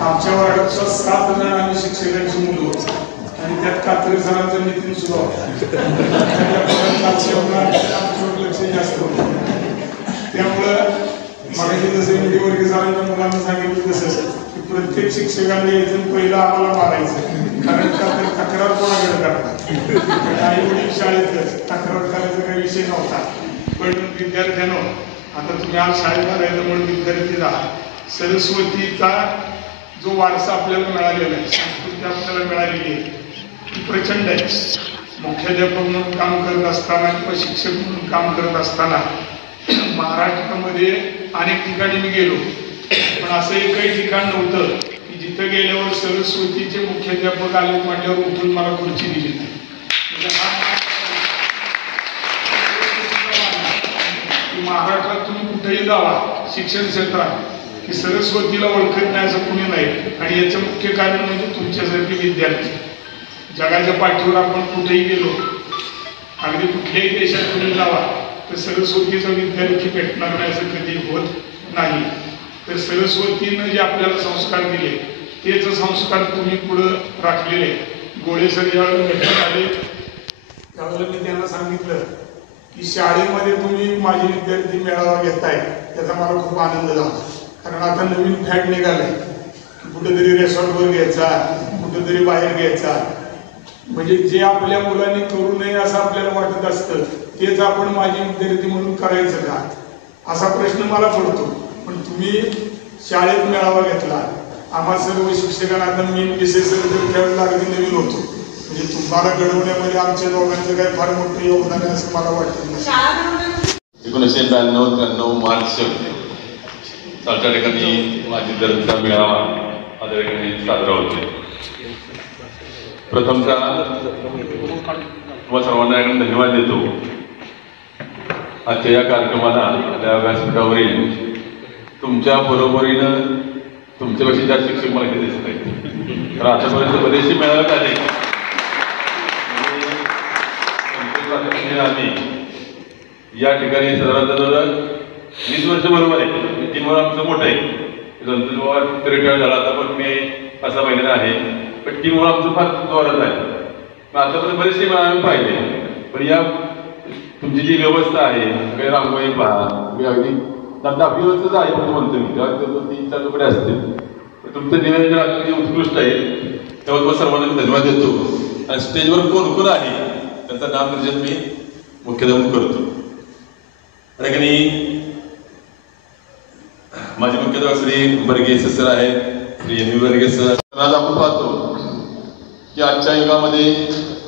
आमच्या वर्गात 7 जण आम्ही शिक्षकांची मुलं होतो आणि त्यात कात्रे सरांचं नितीन सुद्धा होता. लक्ष जास्त होतं. त्यामुळं मगाशी जसं वर्गीय सरांच्या मुलांना सांगितलं तसं की प्रत्येक शिक्षकांनी यायचं पहिलं आम्हाला मारायचं, कारण का तर तक्रार कोणाकडे करतात. आई वडील शाळेतच तक्रार करायचा काही विषय नव्हता. पण विद्यार्थ्यांनो, आता तुम्ही आज शाळेत राहिलं म्हणून विद्यार्थी राहा. सरस्वतीचा जो वारसा आपल्याला मिळालेला आहे, संस्कृती आपल्याला मिळालेली आहे, ती प्रचंड आहे. मुख्याध्यापक म्हणून काम करत असताना किंवा शिक्षक म्हणून काम करत असताना महाराष्ट्रामध्ये अनेक ठिकाणी मी गेलो, पण असं एकही ठिकाण नव्हतं की जिथं गेल्यावर सरस्वतीचे मुख्याध्यापक आले म्हटल्यावर उठून मला खुर्ची दिली नाही. महाराष्ट्रात तुम्ही कुठेही जावा शिक्षण क्षेत्रात की सरस्वतीला ओळखत नाही असं कुणी नाही. आणि याचं मुख्य कारण म्हणजे तुमच्यासारखे विद्यार्थी. जगाच्या पाठीवर आपण कुठेही गेलो, अगदी कुठल्याही देशात तुम्ही जावा तर सरस्वतीचा विद्यार्थी भेटणार नाही असं कधी होत नाही. तर सरस्वतीनं जे आपल्याला संस्कार दिले तेच संस्कार तुम्ही पुढं राखलेले. गोळे सर ज्यावेळेला भेटत आले त्यावेळेला मी त्यांना सांगितलं की शाळेमध्ये तुम्ही माझे विद्यार्थी मेळावा घेताय त्याचा मला खूप आनंद झाला. कारण आता नवीन फॅट निघालंय की कुठेतरी रेसॉर्टवर घ्यायचा, कुठेतरी बाहेर घ्यायचा. म्हणजे जे आपल्या मुलांनी करू नये असं आपल्याला वाटत असतं तेच आपण माझे विद्यार्थी म्हणून करायचं का असा प्रश्न मला पडतो. पण तुम्ही शाळेत मेळावा घेतला, आम्हा सर्व शिक्षकांना, आता मी विशेष त्यावेळेला अगदी नवीन होतो, म्हणजे तुम्हाला घडवण्यामध्ये आमच्या दोघांचं काही फार मोठं योगदान आहे असं मला वाटतं. 1992-93 मार्च सालच्या ठिकाणी माझी दर्जा मेळावा हा त्या ठिकाणी साजरा होते. प्रथमतः तुम्हा सर्वांना धन्यवाद देतो. आजच्या या कार्यक्रमाला आपल्या व्यासपीठावरील तुमच्या बरोबरीनं तुमच्यापेक्षा जास्त शिक्षक मला इथे दिसत आहेत. तर आतापर्यंत बरेचसे मेळावे आले. आम्ही या ठिकाणी साधारणतः 20 वर्ष बरोबर आहे. 3 वर्ष आमचं मोठं आहे. रणजित रिटायर झाला आता पण मी 5 महिन्यानं आहे. पण 3 वर्ष आमचं फार जोरात आहे. मग आतापर्यंत बरेचसे आम्ही पाहिले. पण या तुमची जी व्यवस्था आहे काही रांगोळी पहा मी अगदी 10 वर्षच आहे पण म्हणतो मी तेव्हा 3-4 तुकडे असतील. तुमचं नियोजन अगदी उत्कृष्ट आहे. तेव्हा तुम्हाला सर्वांना मी धन्यवाद देतो. आणि स्टेजवर कोण कोण आहे त्यांचं नाम निर्जन मी मुख्याध्यापन करतो. आणि माझे मुख्याध्यापक श्री बर्गे सर आहेत, Shri N V Barge sir. आज आपण पाहतो की आजच्या युगामध्ये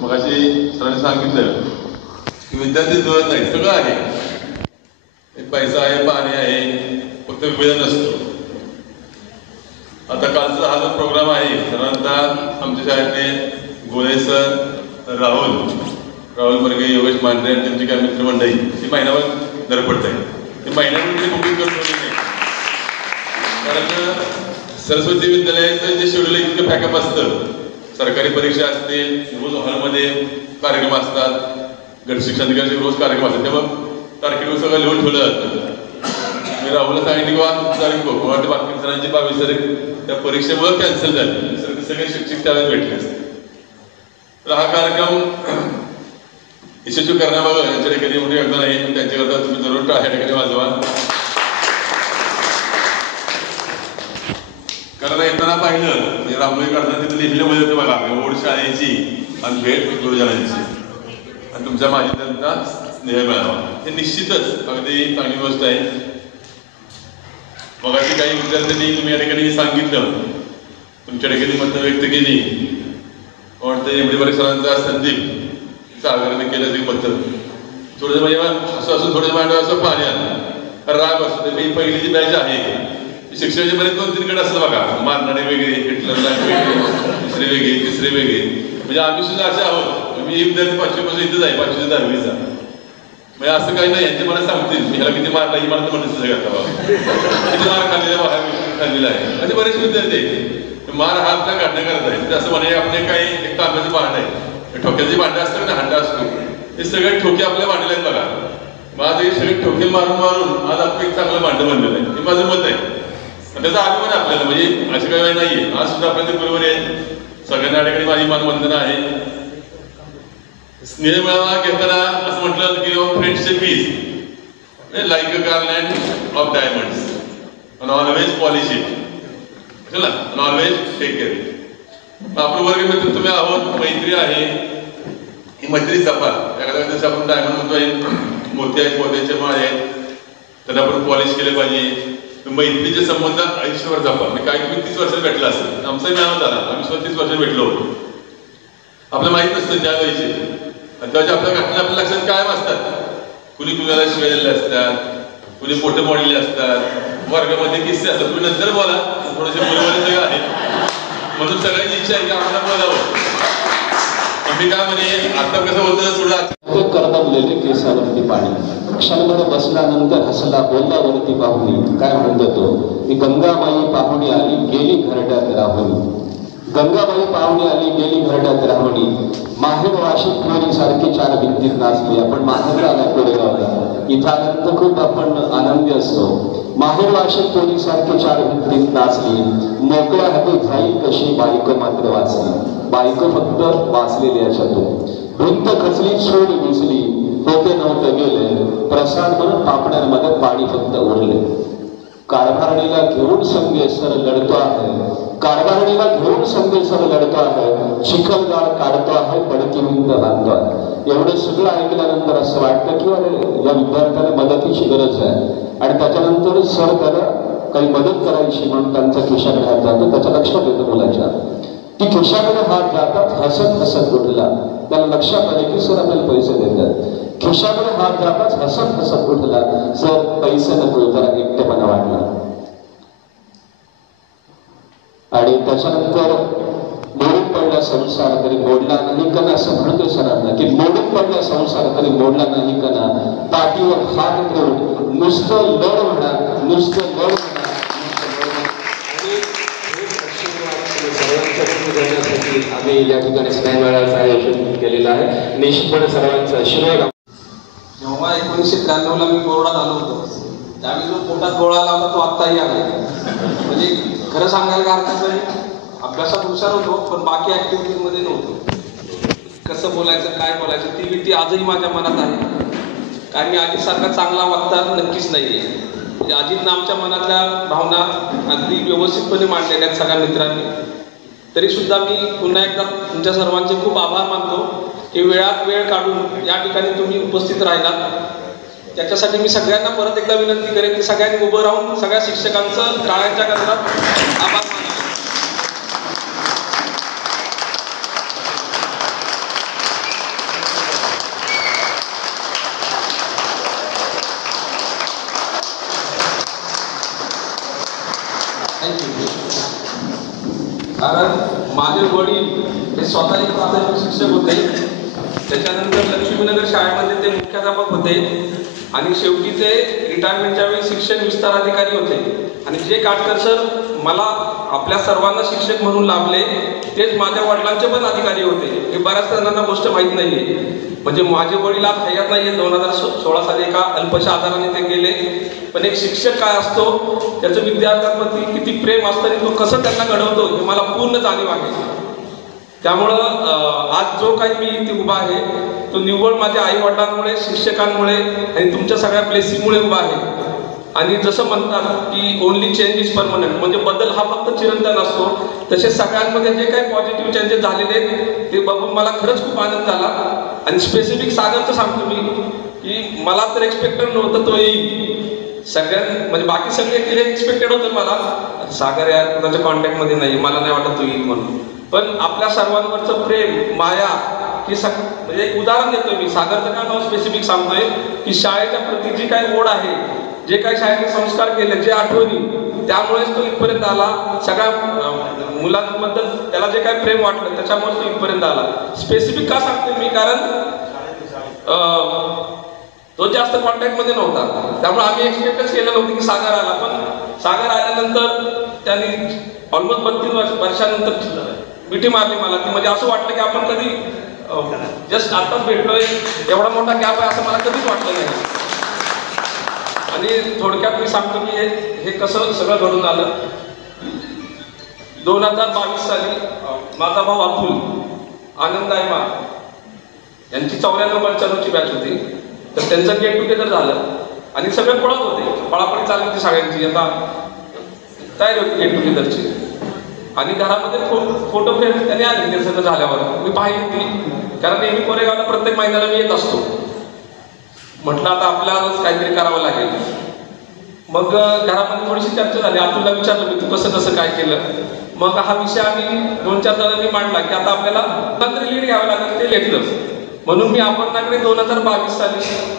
मगाशी सरांनी सांगितलं की विद्यार्थी जुळत नाही. सगळं आहे, पैसा आहे, पाणी आहे, फक्त वेळ नसतो. आता कालचा हा जो प्रोग्राम आहे साधारणतः आमच्या शाळेतले गोळे सर, राहुल बर्गे, योगेश मांढरे आणि त्यांची काय मित्रमंडळी ही महिनाभर धडपडत आहे. ते महिन्यामध्ये बुकिंग करून नाही, कारण सरस्वती विद्यालयाचं जे शेड्यूल इतकं पॅकअप असतं. सरकारी परीक्षा असतील, रोज हॉलमध्ये कार्यक्रम असतात, गट शिक्षणाधिकाऱ्यांचे रोज कार्यक्रम असतात. त्यामुळे तारखेवर सगळं लिहून ठेवलं जातं. मी राहुलला सांगितलं की तारीख मराठी बाकी सरांची 22 तारीख त्या परीक्षेमुळे कॅन्सल झाली. सगळे शिक्षक त्यावेळेस भेटले असते. तर हा कार्यक्रम यशस्वी करण्याबाबत यांच्या ठिकाणी मोठी योगदान आहे. त्यांच्याकरता तुम्ही जरूर ह्या ठिकाणी वाजवा. कारण येताना पाहिलं म्हणजे रांगोळी काढताना तिथे लिहिलेलं होतं बघा ओढ शाळेची आणि भेट गुरुजनांची आणि तुमच्या माझी त्यांचा स्नेह मिळावा. हे निश्चितच अगदी चांगली गोष्ट आहे. मगाशी काही विद्यार्थ्यांनी तुम्ही या ठिकाणी सांगितलं, तुमच्या ठिकाणी मत व्यक्त केली. वाटतं एवढी बरेच सरांचा संदीप सागराने केलं ते मत थोडं म्हणजे असं थोडं मांडव असं पाणी आलं राग असतो. मी पहिली जी बॅच आहे शिक्षणाचे बरेच 2-3 गट असतं बघा, मारणारे वेगळे, हिटलरला वेगळे, दुसरे वेगळे, तिसरे वेगळे. म्हणजे आम्ही सुद्धा असे आहोत. मी विद्यार्थी 5वी पासून इथंच आहे, 5वी ते 10वीचा. म्हणजे असं काही नाही. यांचे मला सांगतील मी ह्याला किती मारला ही मला तर म्हणत सगळं आता बाबा किती मार खाल्लेला बाहेर खाल्लेला आहे. असे बरेच विद्यार्थी आहेत. मार हा आपल्या काढण्याकरता आहे. असं म्हणे आपले काही एक तांब्याचं भांड आहे, ठोक्याची भांडं असतं ना, हांडा असतो, हे सगळे ठोके आपल्या भांडले आहेत बघा. मग आज हे सगळे ठोके मारून आज आपलं एक चांगलं भांडं बनलेलं आहे. हे माझं मत आहे. त्याचा अभिमान आहे आपल्याला. म्हणजे असं काही नाहीये. आज सुद्धा आपल्या ते बरोबर आहे. सगळ्यांना ठिकाणी माझी मानवंदना आहे. स्नेह मेळावा घेताना असं म्हटलं की friendship is like a garland of diamonds and always polish it. चला and always take care. आपण वर्ग मित्र तुम्ही आहोत, मैत्री आहे, ही मैत्री जपा. एखाद्या जसं आपण डायमंड म्हणतोय, मोती आहेत, मोत्याचे माळ आहेत, त्यांना आपण पॉलिश केले पाहिजे. मैत्रीचे संबंध आयुष्यभर जपा. मी काही 30 वर्षात भेटला असेल, आमचाही मेळावा झाला, आम्ही 30 वर्षात भेटलो होतो. आपल्याला माहित नसतं त्या वेळेचे आणि त्याच्या आपल्या घटना आपल्या लक्षात कायम असतात. कुणी कुणाला शिवाय दिलेले असतात, कुणी फोटो मोडलेले असतात, वर्गामध्ये किस्से असतात. तुम्ही नंतर बोला, थोडेसे बोलवाले सगळं आहे म्हणून सगळ्यांची इच्छा आहे की आम्हाला बोलावं. मी काय म्हणे आता कसं होतं थोडं करदमलेले केसावरती पाणी क्षणभर बसल्यानंतर हसला बोलल्यावरती पाहुणी काय म्हणतो तो मी गंगामाई पाहुणी आली गेली घरट्यात राहुणी. गंगाबाई पाहुणी आली गेली घरट्यात राहुणी. माहेर वाशिक पुरी सारखी 4 भिंतीत नाचली. आपण माहेरला आला कोरेगावला, इथं आल्यानंतर खूप आपण आनंदी असतो. माहेर वाशिक पुरी सारखी 4 भिंतीत नाचली. मोकळ्या हाती झाई कशी बायको मात्र वाचली. बायको फक्त वाचलेली याच्यातून. भिंत खचली सोड भिजली होते नव्हते गेले. प्रसाद म्हणून पापड्यांमध्ये पाणी फक्त उरले. कारभारणीला घेऊन संगे सर लढतो आहे. कारभारणीला घेऊन संगे सर लढतो आहे. चिखलगाळ काढतो आहे, पडकी भिंत बांधतो आहे. एवढं सगळं ऐकल्यानंतर असं वाटतं की अरे या विद्यार्थ्याला मदतीची गरज आहे. आणि त्याच्यानंतर सर त्याला काही मदत करायची म्हणून त्यांच्या खिशाकडे हात जातो. त्याच्या लक्षात येतं मुलाच्या ती खिशाकडे हात जातात, हसत हसत उठला. त्याला लक्षात आले की सर आपल्याला पैसे देतात. खिशाकडे हात जातात, हसत हसत उठला. सर पैसे नको, जरा एकटेपणा वाटला. आणि त्याच्यानंतर मोडून पडला संसार तरी मोडला नाही कना, असं म्हणतोय सरांना की मोडून पडला संसार तरी मोडला नाही कना. पाठीवर हात ठेवून नुसतं लढ म्हणा, नुसतं लढ म्हणा. देण्यासाठी आम्ही या ठिकाणी स्नेहमेळ्याचं आयोजन केलेलं आहे. निश्चितपणे सर्वांचा आशीर्वाद. जेव्हा 1993 ला मी बोर्डात आलो होतो, त्यावेळी जो पोटात गोळा आला होता तो आत्ताही आला. म्हणजे खरं सांगायला का हरकत नाही, अभ्यासात हुशार होतो पण बाकी ऍक्टिव्हिटीमध्ये नव्हतो. कसं बोलायचं, काय बोलायचं ती भीती आजही माझ्या मनात आहे. काय मी अजितसारखा चांगला वक्ता नक्कीच नाहीये. म्हणजे अजितनं आमच्या मनातल्या भावना अगदी व्यवस्थितपणे मांडलेल्या आहेत सगळ्या मित्रांनी. तरी सुद्धा मी पुन्हा एकदा तुमच्या सर्वांचे खूप आभार मानतो की वेळात वेळ काढून या ठिकाणी तुम्ही उपस्थित राहिलात. त्याच्यासाठी मी सगळ्यांना परत एकदा विनंती करेन की सगळ्यांनी उभं राहून सगळ्या शिक्षकांचं टाळ्यांच्या गजरात आभार मानावे. कारण माझे वडील हे स्वतः एक प्राथमिक शिक्षक होते, त्याच्यानंतर लक्ष्मीनगर शाळेमध्ये ते मुख्याध्यापक होते आणि शेवटी ते रिटायरमेंटच्या वेळी शिक्षण विस्तार अधिकारी होते. आणि जे काटकर सर मला आपल्या सर्वांना शिक्षक म्हणून लाभले तेच माझ्या वडिलांचे पण अधिकारी होते. हे बऱ्याच जणांना गोष्ट माहीत नाहीये. म्हणजे माझे वडील आज हयात नाहीये. 2016 साली एका अल्पशा आजाराने ते गेले. पण एक शिक्षक काय असतो, त्याचं विद्यार्थ्यांप्रती किती प्रेम असतं आणि तो कसं त्यांना घडवतो हे मला पूर्ण जाणीव आहे. त्यामुळं आज जो काही मी इथे उभा आहे तो निव्वळ माझ्या आई वडिलांमुळे, शिक्षकांमुळे आणि तुमच्या सगळ्या ब्लेसिंगमुळे उभा आहे. आणि जसं म्हणतात की ओनली चेंज इज परमनंट, म्हणजे बदल हा फक्त चिरंतन असतो. तसे सगळ्यांमध्ये जे काही पॉझिटिव्ह चेंजेस झालेले ते बघून मला खरंच खूप आनंद झाला. आणि स्पेसिफिक सागरचं सांगतो मी की मला तर एक्सपेक्टेड नव्हतं तो येईल. सगळ्यां म्हणजे बाकी सगळे एक्सपेक्टेड होतं मला, सागर या कुणाच्या कॉन्टॅक्टमध्ये नाही, मला नाही वाटत तो येईल म्हणून. पण आपल्या सर्वांवरचं प्रेम, माया ही म्हणजे एक उदाहरण देतोय मी. सागरचं काय नाव स्पेसिफिक सांगतोय की शाळेच्या प्रती जी काही ओढ आहे, जे काही शाळेने संस्कार केले, जे आठवणी, त्यामुळेच तो इथपर्यंत आला. सगळ्या मुलांबद्दल त्याला जे काही प्रेम वाटलं त्याच्यामुळे तो इथपर्यंत आला. स्पेसिफिक का सांगतोय मी, कारण तो जास्त कॉन्टॅक्टमध्ये नव्हता, त्यामुळे आम्ही एक्सपेक्टच केलं नव्हतं की सागर आला. पण सागर आल्यानंतर त्यांनी ऑलमोस्ट 32 वर्षानंतर मिठी मारली मला. ती म्हणजे असं वाटलं की आपण कधी जस्ट आताच भेटलोय, एवढा मोठा गॅप आहे असं मला कधीच वाटलं नाही. आणि थोडक्यात मी सांगतो की हे कसं सगळं घडून आलं. 2022 साली माझा भाऊ अतुल, आनंद आयमा यांची 94-95ची बॅच होती. तर त्यांचं गेट टुगेदर झालं आणि सगळे पळत होते, पळापळी चालली होती सगळ्यांची. आता तयारी होती गेट टुगेदरची आणि घरामध्ये फोटो फ्रेम त्यांनी आले. ते सगळं झाल्यावर मी पाहिली ती, कारण नेहमी कोरेगावला प्रत्येक महिन्याला मी येत असतो. म्हटलं आता आपल्यालाच काहीतरी करावं लागेल. मग घरामध्ये थोडीशी चर्चा झाली. अतुलला विचारलं मी, तू कसं कसं काय केलं. मग हा विषय आम्ही 2-4 जणांनी मांडला की आता आपल्याला तंत्र लीड घ्यावं लागेल. ते घेतलं. म्हणून मी अपर्णाकडे 2022 साली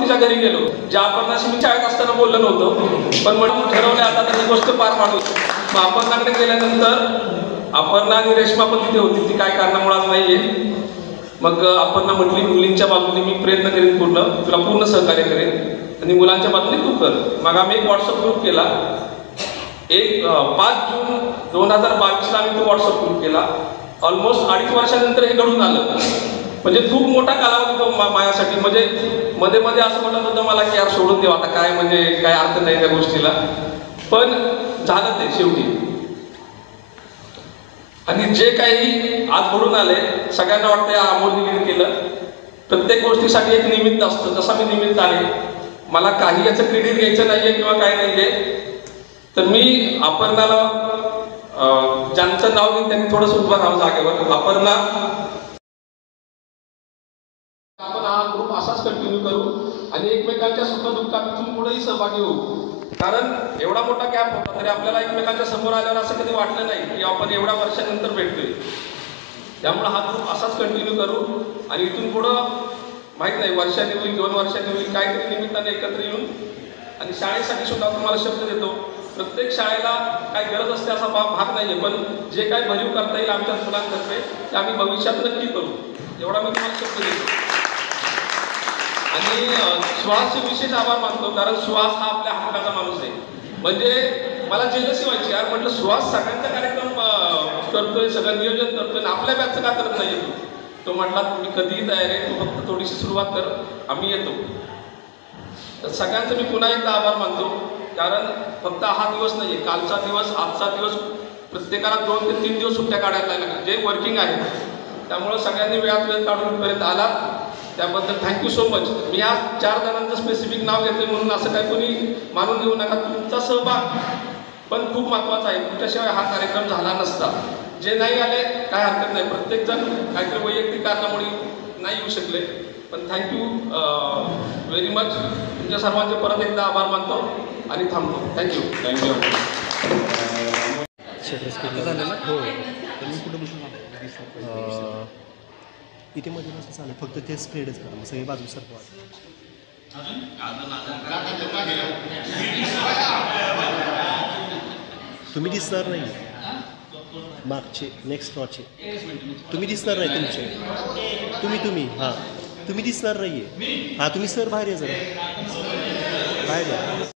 तिच्या घरी गेलो. ज्या अपर्णाशी मी शाळेत असताना बोललो नव्हतं, पण म्हणून ठरवलं आता ही गोष्ट पार पाडू. मग अपर्णाकडे गेल्यानंतर अपर्णा आणि रेश्मा पण तिथे होती. ती काय कारणामुळे आज नाहीये. मग अपर्णा म्हटली मुलींच्या बाजूने मी प्रयत्न करेन, तुला पूर्ण सहकार्य करेन आणि मुलांच्या बाजूने तू कर. मग आम्ही एक व्हॉट्सअप ग्रुप केला. 5 जून 2022ला आम्ही तो व्हॉट्सअप ग्रुप केला. ऑलमोस्ट 2.5 वर्षानंतर हे घडून आलं. म्हणजे खूप मोठा कालावधी तो माझ्यासाठी. म्हणजे मध्ये मध्ये असं म्हणत होतं मला की यार सोडून देऊ आता, काय म्हणजे काय अर्थ नाही त्या गोष्टीला. पण झालं ते शेवटी. आणि जे काही आज घडून आले, सगळ्यांना वाटतं अमोलने केलं. प्रत्येक गोष्टीसाठी एक निमित्त असतं. जसा मी निमित्त आहे, मला काही याचं क्रेडिट घ्यायचं नाहीये किंवा काय नाहीये. तर मी अपर्णाला, ज्यांचं नाव घेईन त्यांनी थोडंसं उभं राहावं जागेवर. अपर्णा, आपण हा ग्रुप असाच कंटिन्यू करू आणि एकमेकांच्या सुखदुःखात इथून पुढेही सहभागी होऊ. कारण एवढा मोठा गॅप होता तरी आपल्याला एकमेकांच्या समोर आल्यावर असं कधी वाटलं नाही की आपण एवढ्या वर्षानंतर भेटतोय. त्यामुळे हा ग्रुप असाच कंटिन्यू करू आणि इथून पुढं माहीत नाही वर्षाने होईल 2 वर्षांनी होईल काहीतरी निमित्ताने एकत्र येऊन आणि शाळेसाठी सुद्धा तुम्हाला शब्द देतो प्रत्येक शाळेला काय गरज असते असा भाग नाही आहे पण जे काही भरीव करता येईल आमच्या मुलांतर्फे ते आम्ही भविष्यात नक्की करू एवढा मी तुम्हाला शब्द देतो. आणि सुहासचे विशेष आभार मानतो कारण सुहास हा आपल्या हक्काचा माणूस आहे. म्हणजे मला जेलसी व्हायची यार म्हटलं सुहास सगळ्यांचा कार्यक्रम करतोय सगळं नियोजन करतोय आपल्या बॅचचं का करत नाही तो म्हटला मी कधीही तयार आहे तू फक्त थोडीशी सुरुवात कर आम्ही येतो. तर सगळ्यांचं मी पुन्हा एकदा आभार मानतो कारण फक्त हा दिवस नाही आहे कालचा दिवस आजचा दिवस प्रत्येकाला 2 ते 3 दिवस सुट्ट्या काढायला लागल्या जे वर्किंग आहेत त्यामुळं सगळ्यांनी वेळात वेळ काढून इथपर्यंत आला त्याबद्दल थँक्यू सो मच. मी या 4 जणांचं स्पेसिफिक नाव घेतोय म्हणून असं काही कोणी मानून घेऊ नका तुमचा सहभाग पण खूप महत्त्वाचा आहे तुमच्याशिवाय हा कार्यक्रम झाला नसता. जे नाही आले काय हरकत नाही प्रत्येकजण काहीतरी वैयक्तिक कारणामुळे नाही येऊ शकले पण थँक्यू व्हेरी मच. तुमच्या सर्वांचे परत एकदा आभार मानतो आणि थांबतो. थँक्यू. इथे मध्ये नसं चालेल फक्त ते स्प्रेडच करा मग सगळी बाजू सरकवा. तुम्ही दिसणार नाही मागचे नेक्स्ट रॉचे तुम्ही दिसणार नाही तुमचे तुम्ही हां तुम्ही दिसणार नाही आहे हां तुम्ही सर बाहेर या जरा बाहेर या.